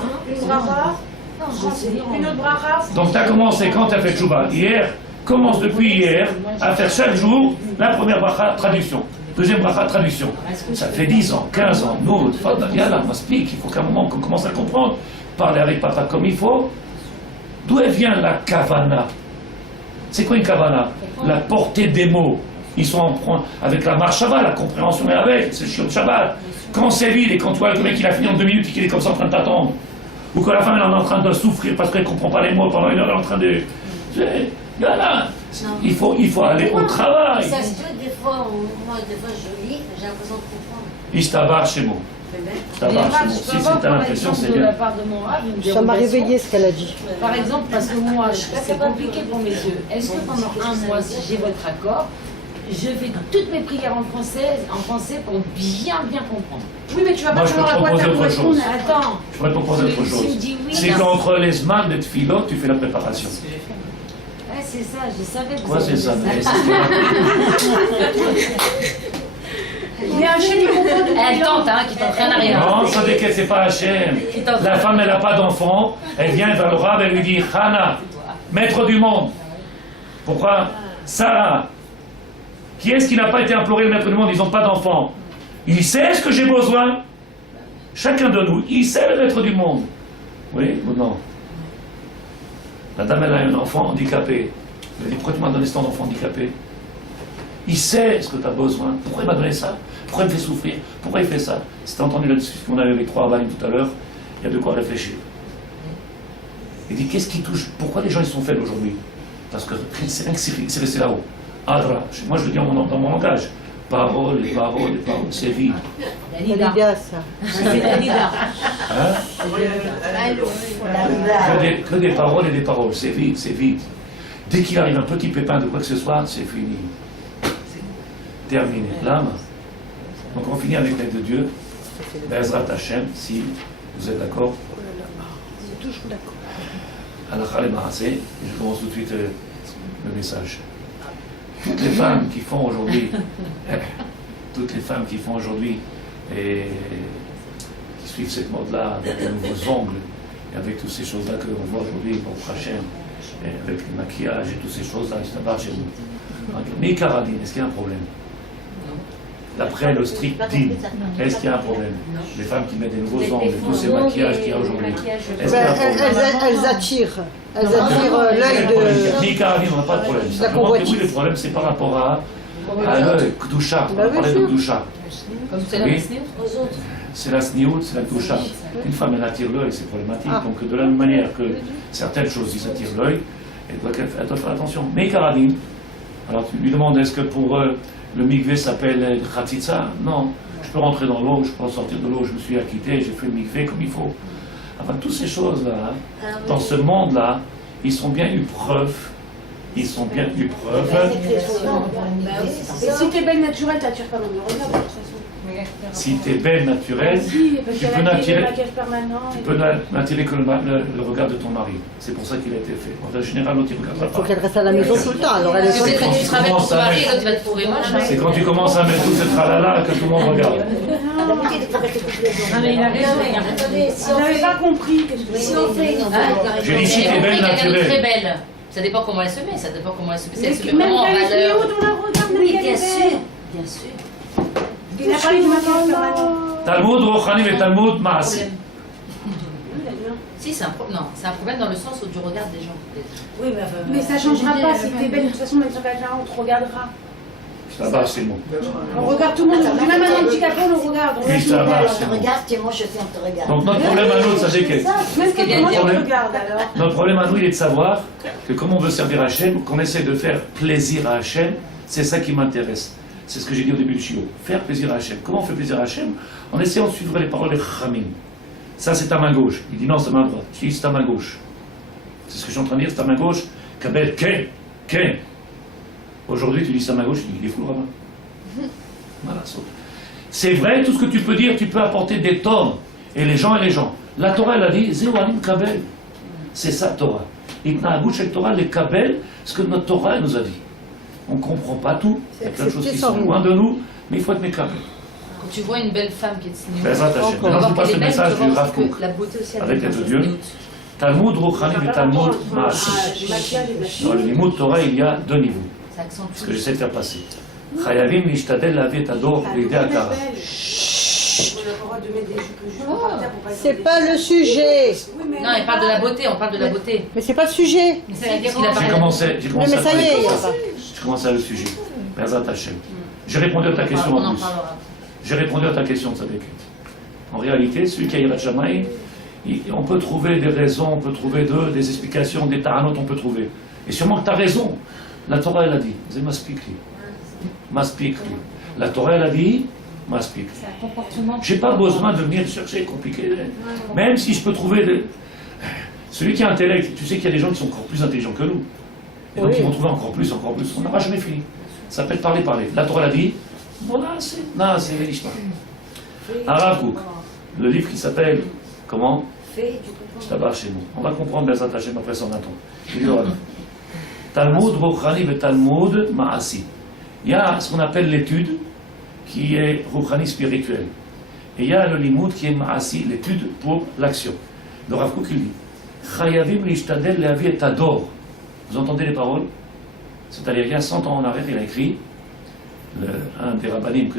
une autre bracha. Donc tu as commencé quand tu as fait Tchouba? Hier. Commence depuis hier à faire chaque jour la première bracha traduction, deuxième bracha traduction. Ça fait 10 ans, 15 ans, nous, Yallah, il faut qu'à un moment qu'on commence à comprendre, parler avec papa comme il faut. D'où elle vient la kavana? C'est quoi une kavana? La portée des mots. Ils sont en point avec la marshava, la compréhension est avec, c'est le shiur de Shabbat. Quand c'est vide et quand tu vois le mec il a fini en 2 minutes et qu'il est comme ça en train de t'attendre, ou que la femme elle est en train de souffrir parce qu'elle ne comprend pas les mots pendant 1 heure, elle est en train de... Voilà. Il faut aller au travail. Ça se peut, des fois, moi, je lis, j'ai l'impression de comprendre. Istabar chez moi. Si c'est l'impression, c'est bien. Ça m'a réveillé ce qu'elle a dit. Par exemple, parce que moi, c'est compliqué pour mes yeux. Est-ce que pendant 1 mois, si j'ai votre accord, je fais toutes mes prières en français pour bien comprendre? Oui, mais tu vas pas savoir à quoi faire pour répondre. Attends. Je pourrais te proposer autre chose. C'est qu'entre les semaines de tefilot, tu fais la préparation. Ouais, c'est ça, je savais que quoi c'est ça? Il y a un chien qui comprend du Elle tente, hein, qui tente rien à rien. Non, ça déquête, c'est pas Hachem. La femme, elle n'a pas d'enfant. Elle vient vers le rab, elle lui dit Hana, maître du monde. Pourquoi? Sarah. Qui est-ce qui n'a pas été imploré le maître du monde? Ils n'ont pas d'enfant. Il sait ce que j'ai besoin. Chacun de nous, il sait le maître du monde. Oui ou non? La dame, elle a un enfant handicapé. Il a dit, pourquoi tu m'as donné cet enfant handicapé? Il sait ce que tu as besoin. Pourquoi il m'a donné ça? Pourquoi il me fait souffrir? Pourquoi il fait ça? Si tu as entendu la discussion qu'on avait avec 3 rabbins tout à l'heure, il y a de quoi réfléchir. Il dit, qu'est-ce qui touche? Pourquoi les gens ils sont faibles aujourd'hui? Parce que c'est rien que c'est resté là-haut. Adra. Moi je le dis dans mon langage. Parole, c'est vide. Dalida, ça. C'est Dalida. Hein? Que des paroles et des paroles. C'est vide, c'est vide. Dès qu'il arrive un petit pépin de quoi que ce soit, c'est fini. Terminé. L'âme. Donc on finit avec l'aide de Dieu. Bezrat Hashem, si vous êtes d'accord. C'est toujours d'accord. Halakha le Maaseh, je commence tout de suite le message. Toutes les femmes qui font aujourd'hui, et qui suivent cette mode-là, avec les nouveaux ongles, et avec toutes ces choses-là que l'on voit aujourd'hui, pour Hachem, et avec le maquillage et toutes ces choses-là, je t'abats chez nous. Mais Karadine, est-ce qu'il y a un problème? D'après le strict din, est-ce qu'il y a un problème? Les femmes qui mettent des nouveaux ongles, tous ces maquillages qu'il y a aujourd'hui, est-ce qu'il y a un problème? Elles attirent l'œil de... Ni Karadine, on n'a pas de problème. Simplement que oui, le problème, c'est par rapport à l'œil, Kdusha. On va parler de Kdusha. Oui, c'est la sniout, c'est la Kdusha. Une femme, elle attire l'œil, c'est problématique. Donc, de la même manière que certaines choses, ils attirent l'œil, elle doit faire attention. Mais Karadine, alors tu lui demandes, est-ce que pour le mikvé s'appelle Khatitsa? Non. Je peux rentrer dans l'eau, je peux sortir de l'eau, je me suis acquitté, j'ai fait le mikvé comme il faut. Enfin, toutes ces choses-là, dans ce monde-là, ils sont bien eu preuve. Ils sont bien eu preuve. Et si t'es belle naturelle, t'attires pas dans le regard, de toute façon. Si t'es belle naturelle, tu peux n'attirer que le regard de ton mari. C'est pour ça qu'il a été fait. En général, l'autre il regarde pas. Il faut qu'elle reste à la maison tout le temps. Alors elle est C'est quand tu travailles pour ton mari, l'autre il va te trouver moche. C'est quand tu commences à mettre tout ce tralala que tout le monde regarde. Non mais il a raison. Attendez, si Vous n'avez pas compris. si on fait une J'ai dit si t'es belle Quelqu'un de très naturelle. belle. Ça dépend comment elle se met, ça dépend comment elle se met. Si elle se met Même vraiment en quand elle est valeur. haute, on la regarde. Oui, bien sûr. Bien sûr. Il n'a pas eu de maquillage permanent. Talmud, Rochanim et Talmud, Maasi. Si, c'est un problème. Non, c'est un problème dans le sens où tu regardes des gens. Oui, Mais ça ne changera pas si t'es belle. De toute façon, même sur quelqu'un, on te regardera. Là-bas, c'est bon. On regarde tout le monde. Même un handicapé, on le regarde. Oui, ça va, On c'est te bon. regarde, t'es mon chauffeur, on te regarde. Donc notre problème à nous, sachez que Même quand tout le monde te regarde, alors. notre problème à nous, il est de savoir que comme on veut servir Hachem, qu'on essaie de faire plaisir à Hachem, c'est ça qui m'intéresse. C'est ce que j'ai dit au début du shiur. Faire plaisir à Hachem. Comment on fait plaisir à Hachem? En essayant de suivre les paroles des Chachamim. Ça, c'est ta main gauche. Il dit non, c'est ta main droite. Je dis c'est ta main gauche. C'est ce que je suis en train de dire, c'est ta main gauche. Kabel, Ken. Aujourd'hui, tu dis c'est ta main gauche, il est fou, le rabbin. Voilà, c'est vrai, tout ce que tu peux dire, tu peux apporter des tonnes. Et les gens. La Torah, elle a dit, Zéwanim Kabel. C'est ça, Torah. Itna'agut shel Torah, les Kabel, ce que notre Torah elle nous a dit. On ne comprend pas tout. Il y a plein de choses qui sont loin de nous, mais il faut être Mekabel. Quand tu vois une belle femme qui est tsniout, Maintenant, je vous passe le message du Rav Kook. la beauté aussi Avec l'aide de Dieu. Talmud, Rochanim et Talmud, Maasi. Dans le Limud Torah, il y a 2 niveaux. Ça accentue. Ce que j'essaie de faire passer. Chayavim l'ishtadel lavi et ador l'idée akara. C'est pas le sujet. Non, il parle de la beauté, on parle de la beauté. Mais c'est pas le sujet. Mais c'est parce qu'il a J'ai parlé. commencé Mais à ça y est, il y a parler. pas. Je commence à le sujet. Berzat Hashem. J'ai répondu à ta question On en en plus. parlera. J'ai répondu à ta question, Tzadeket. En réalité, celui qui a Yirat Shamayim, on peut trouver des raisons, on peut trouver des explications, des taranot, on peut trouver. Et sûrement que tu as raison. La Torah, elle a dit. C'est Maspikli. Maspikli. La Torah, elle a dit. Maspikli. C'est un comportement. J'ai pas besoin de venir chercher compliqué. Même si je peux trouver. Celui qui a intellect, tu sais qu'il y a des gens qui sont encore plus intelligents que nous. Et donc Oui. ils vont trouver encore plus. On n'aura jamais fini. Ça s'appelle parler. La Torah l'a dit. Bon, là, c'est l'histoire. Rav Kook, le livre qui s'appelle comment? Je t'abats chez nous. On va comprendre Bezrat Hashem après son attend. Talmud, Rochani et Talmud, Maasi. Il y a ce qu'on appelle l'étude qui est Rochani spirituelle. Et il y a le Limoud qui est Maasi, l'étude pour l'action. Le Rav Kook il dit Chayavim l'ishtadel le'avi et ador. Vous entendez les paroles? C'est-à-dire, il y a 100 ans en arrière, il a écrit, un des rabbinim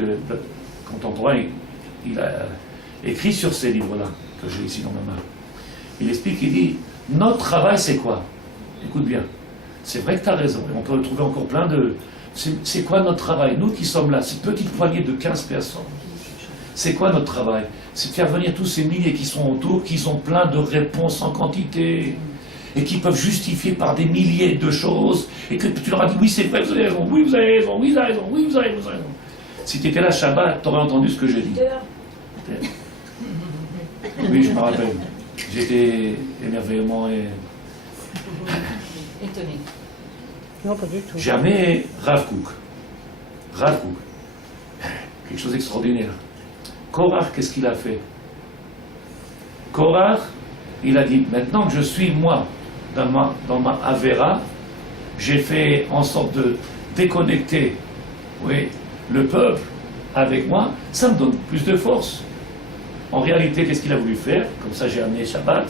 contemporains, il a écrit sur ces livres-là, que j'ai ici dans ma main. Il explique, il dit, notre travail c'est quoi? Écoute bien. C'est vrai que tu as raison. Et on peut trouver encore plein de... C'est quoi notre travail? Nous qui sommes là, cette petite poignée de 15 personnes, c'est quoi notre travail? C'est de faire venir tous ces milliers qui sont autour, qui sont pleins de réponses en quantité, et qui peuvent justifier par des milliers de choses, et que tu leur as dit, oui c'est vrai, vous avez raison, oui vous avez raison, oui vous avez raison, oui vous avez raison. Si tu étais là Shabbat, tu aurais entendu ce que j'ai dit. Oui, je me rappelle. J'étais émerveillement et... Étonné. Non, pas du tout. Jamais Rav Kook. Rav Kook. Quelque chose d'extraordinaire. Korach, qu'est-ce qu'il a fait? Korach, il a dit, maintenant que je suis moi, dans ma Avera, j'ai fait en sorte de déconnecter, oui, le peuple avec moi, ça me donne plus de force. En réalité, qu'est-ce qu'il a voulu faire? Comme ça, j'ai amené Shabbat.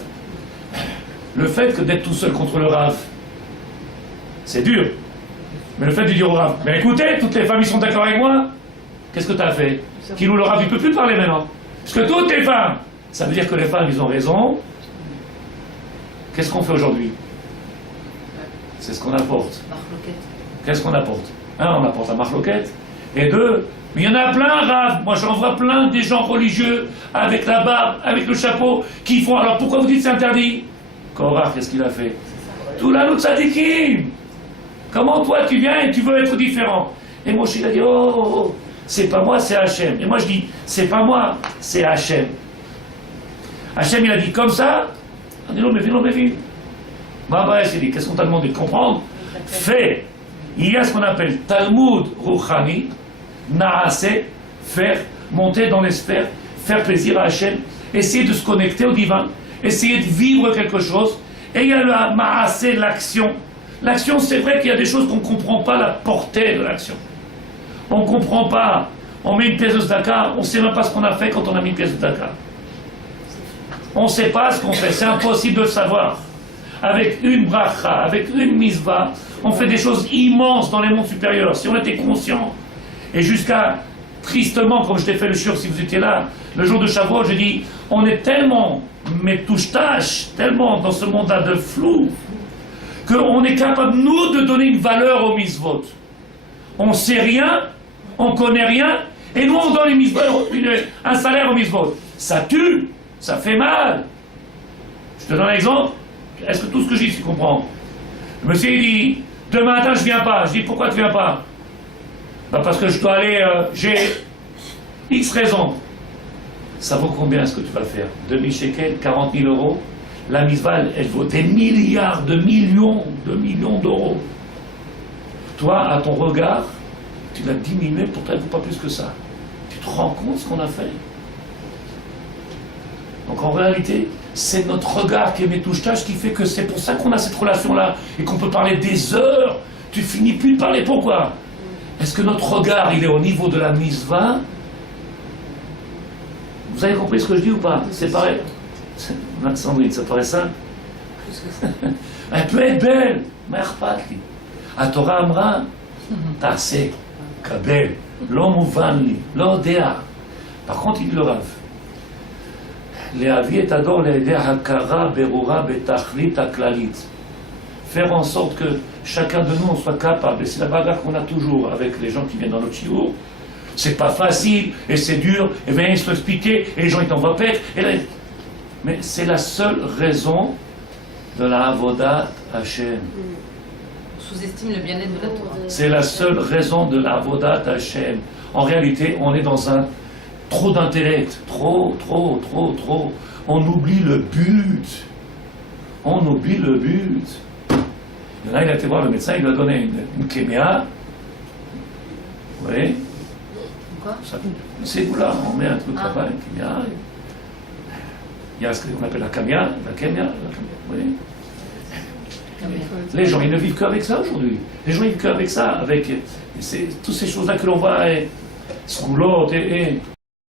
Le fait que d'être tout seul contre le Rav, c'est dur. Mais le fait de dire au Rav, mais écoutez, toutes les familles sont d'accord avec moi, qu'est-ce que tu as fait? Qu'il nous le Rav, il ne peut plus parler maintenant. Parce que toutes les femmes, ça veut dire que les femmes, ils ont raison. Qu'est-ce qu'on fait aujourd'hui? C'est ce qu'on apporte. Qu'est-ce qu'on apporte? Un, on apporte la marloquette. Et deux, mais il y en a plein, Rav. Moi, j'en vois plein des gens religieux, avec la barbe, avec le chapeau, qui font. Alors pourquoi vous dites c'est interdit? Korach, qu'est-ce qu'il a fait? Tout là, nous tzadikim. Comment toi, tu viens et tu veux être différent? Et Moshe, il a dit, oh, c'est pas moi, c'est Hachem. Et moi, je dis, c'est pas moi, c'est Hachem. Hachem, il a dit comme ça. On dit, non, mais viens. Bah, il dit, qu'est-ce qu'on t'a demandé de comprendre? Fais. Il y a ce qu'on appelle Talmud Rouchani, Naase, faire, monter dans les sphères, faire plaisir à Hachem, essayer de se connecter au divin, essayer de vivre quelque chose. Et il y a le Maase, l'action. L'action, c'est vrai qu'il y a des choses qu'on ne comprend pas la portée de l'action. On ne comprend pas. On met une pièce de tzedaka, on ne sait même pas ce qu'on a fait quand on a mis une pièce de tzedaka. On ne sait pas ce qu'on fait, c'est impossible de le savoir. Avec une bracha, avec une misva, on fait des choses immenses dans les mondes supérieurs. Si on était conscient, et jusqu'à, tristement, comme je t'ai fait le shiur si vous étiez là, le jour de Shavuot, je dis, on est tellement métouche-tâche, tellement dans ce monde-là de flou, qu'on est capable, nous, de donner une valeur aux misvot. On ne sait rien, on ne connaît rien, et nous, on donne les misvot, un salaire aux misvot. Ça tue, ça fait mal. Je te donne un exemple. Est-ce que tout ce que je dis, tu comprends? Le monsieur, il dit, demain matin, je ne viens pas. Je dis, pourquoi tu ne viens pas? Bah parce que je dois aller, j'ai X raisons. Ça vaut combien ce que tu vas faire? 2000 shekels, 40 000 euros. La misva, elle vaut des milliards, de millions d'euros. Toi, à ton regard, tu l'as diminué, pourtant elle ne vaut pas plus que ça. Tu te rends compte ce qu'on a fait? Donc en réalité, c'est notre regard qui est métouche-tâche qui fait que c'est pour ça qu'on a cette relation-là et qu'on peut parler des heures. Tu finis plus de parler. Pourquoi? Est-ce que notre regard, il est au niveau de la misva? Vous avez compris ce que je dis ou pas? C'est pareil. Sandrine, ça paraît simple? Elle peut être belle, mais à Torah Amra, Tassé, Kabel, l'homme Vanli, l'Odea. Par contre, il dit le Rav. Faire en sorte que chacun de nous on soit capable, et c'est la bagarre qu'on a toujours avec les gens qui viennent dans notre shiur, c'est pas facile, et c'est dur, et bien ils se l'expliquer, et les gens ils t'en voient pète, mais c'est la seule raison de la Avodat Hashem. On sous-estime le bien-être de la Torah. C'est la seule raison de la Avodat Hashem. En réalité, on est dans un trop d'intellect, trop. On oublie le but. On oublie le but. Il y en a, il a été voir le médecin, il lui a donné une kémia. Vous voyez? Quoi? C'est vous là, on met un truc là-bas, une kémia. Il y a ce qu'on appelle la kémia, vous voyez? Les gens, ils ne vivent qu'avec ça aujourd'hui. Les gens, ils vivent qu'avec ça, avec toutes ces choses-là que l'on voit, et scoulottes, et